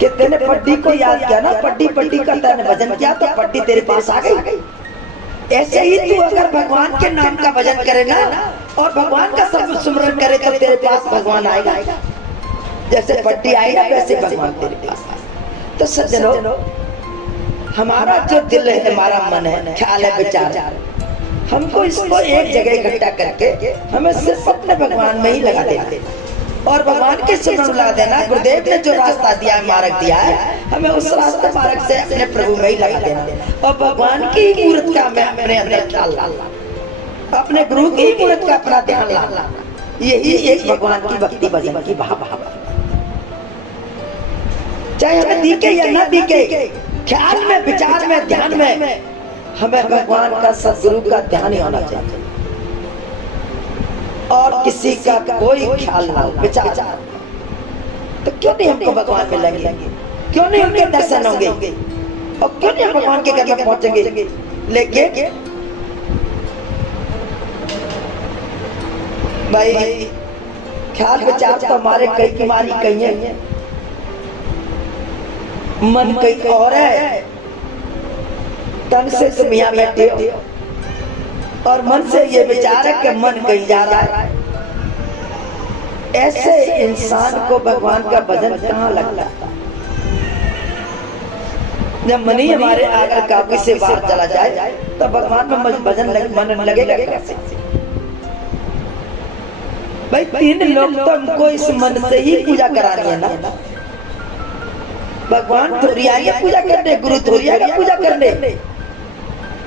कि तेने पड्डी को याद किया ना, पड्डी पड्डी का तेने भजन किया तो पड्डी तेरे पास आ गई। ऐसे ही तू अगर भगवान के नाम का भजन करे ना और भगवान का सब सुमरन करे तो तेरे पास भगवान आएगा। जैसे पट्टी आई ना वैसे भगवान तेरे पास आए। तो सज्जनों, हमारा जो दिल है, हमारा मन है, ख्याल है, विचार, हमको इसको एक जगह इकट्ठा करके हमें सिर्फ अपने भगवान में ही लगा देना और भगवान के सुमरन लगा देना। गुरुदेव ने जो रास्ता दिया है, मार्ग दिया है, हमें उस रास्ते मार्ग से अपने प्रभु में ही लगा देना और भगवान की मूर्त का मैं अपने अंदर ख्याल लाना, अपने गुरु की मूर्त का अपना ध्यान लाना। यही एक भगवान की भक्ति भजन की भाव है। चाहे हमें दिखे या ना दिखे, ख्याल में, विचार में, ध्यान में हमें भगवान का, सदगुरु का ध्यान ही होना चाहिए और किसी का कोई ख्याल ना हो, विचार। तो क्यों नहीं हमको भगवान मिलेंगे, क्यों नहीं उनके दर्शन होंगे और क्यों नहीं हम भगवान के घर में पहुंचेंगे। लेकिन भाई ख्याल विचार तो हमारे कई की मारी कहीं है, मन कहीं और है। तन से तुम यहाँ बैठे हो और मन से ये विचार है कि मन कहीं जा रहा है। ऐसे इंसान को भगवान का भजन कहाँ लगता है? जब मन ही हमारे आगे काबू से बाहर चला जाए तो भगवान में भजन मन लगेगा कैसे? भाई 3 लोग तो हमको इस मन से ही पूजा करानी है ना। भगवान थोड़ी आएंगे पूजा करने, गुरु थोड़ी आएंगे पूजा करने।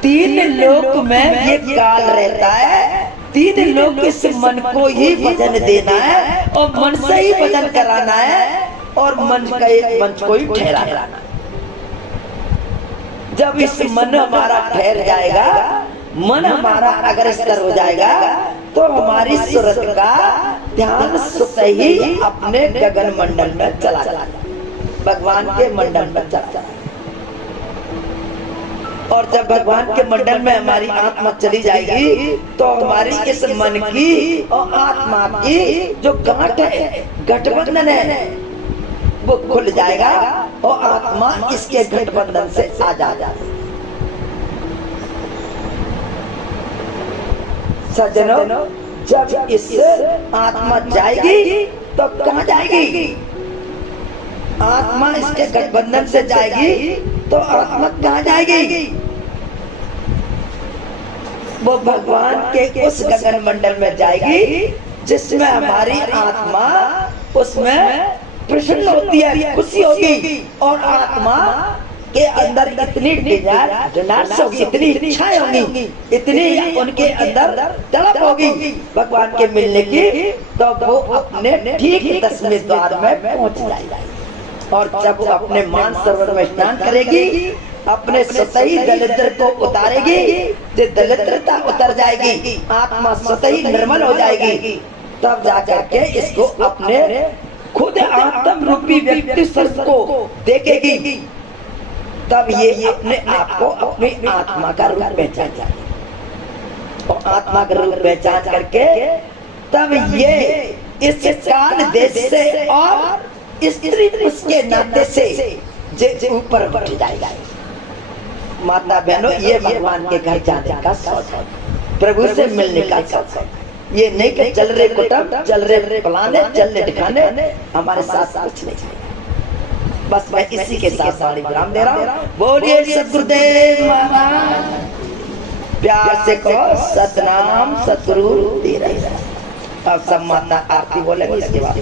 3 लोक में ये काल रहता है, 3 लोग इस मन को ही भजन देना है और मन से ही भजन कराना है और मन का एक मंच को ही ठहराना है। जब इस मन हमारा ठहर जाएगा, मन हमारा अगर स्थिर हो जाएगा तो हमारी सूरत का ध्यान स्वतः ही अपने गगन मंडल में चला जाएगा, भगवान के मंडल में चला जाएगा। और जब भगवान के मंडल में हमारी आत्मा चली जाएगी तो हमारी इस मन की और आत्मा की जो गांठ है, गठबंधन है, वो खुल जाएगा और आत्मा इसके गठबंधन से आजाद है। सज्जनों, जब इस आत्मा जाएगी तो कहाँ जाएगी? आत्मा इसके गठबंधन से जाएगी तो आत्मा कहाँ जाएगी? वो भगवान के उस गगन मंडल में जाएगी जिसमें हमारी आत्मा उसमें प्रसन्न होती है, खुशी होगी और आत्मा के अंदर इतनी डिजायर होगी, इतनी इच्छाएं होंगी, इतनी उनके अंदर तड़प होगी भगवान के मिलने की, तो वो अपने ठीक 10वें द्वार में पहुंच जाएगी। और जब वो अपने मान सरोवर में स्नान करेगी, अपने सतही दरिद्र को उतारेगी, जो दरिद्रता उतर जाएगी, आत्मा सतही निर्मल हो जाएगी, तब जाकर के इसको अपने खुद आत्म रूपी व्यक्ति सर्व को देखेगी। तब ये अपने आप को अपनी आत्मा का रूप पहचान जाएगी और आत्मा का रूप पहचान करके तब ये इस काल देश से और स्त्री उसके नाते से ऊपर बढ़ जाएगा। माता बहनों, ये भगवान के घर जाने का सौच है, प्रभु से मिलने का सौच है। ये नहीं कि चल रहे कुटुंब, चल रहे फलाने, चल रहे ठिकाने, हमारे साथ कुछ नहीं चाहिए। बस मैं इसी के साथ वाणी विराम दे रहा हूँ। बोलिए सतगुरुदेव महाराज, प्यार से कहो सतनाम सतगुरु दे रहे। अब सब माता आरती बोलेंगे, इसके बाद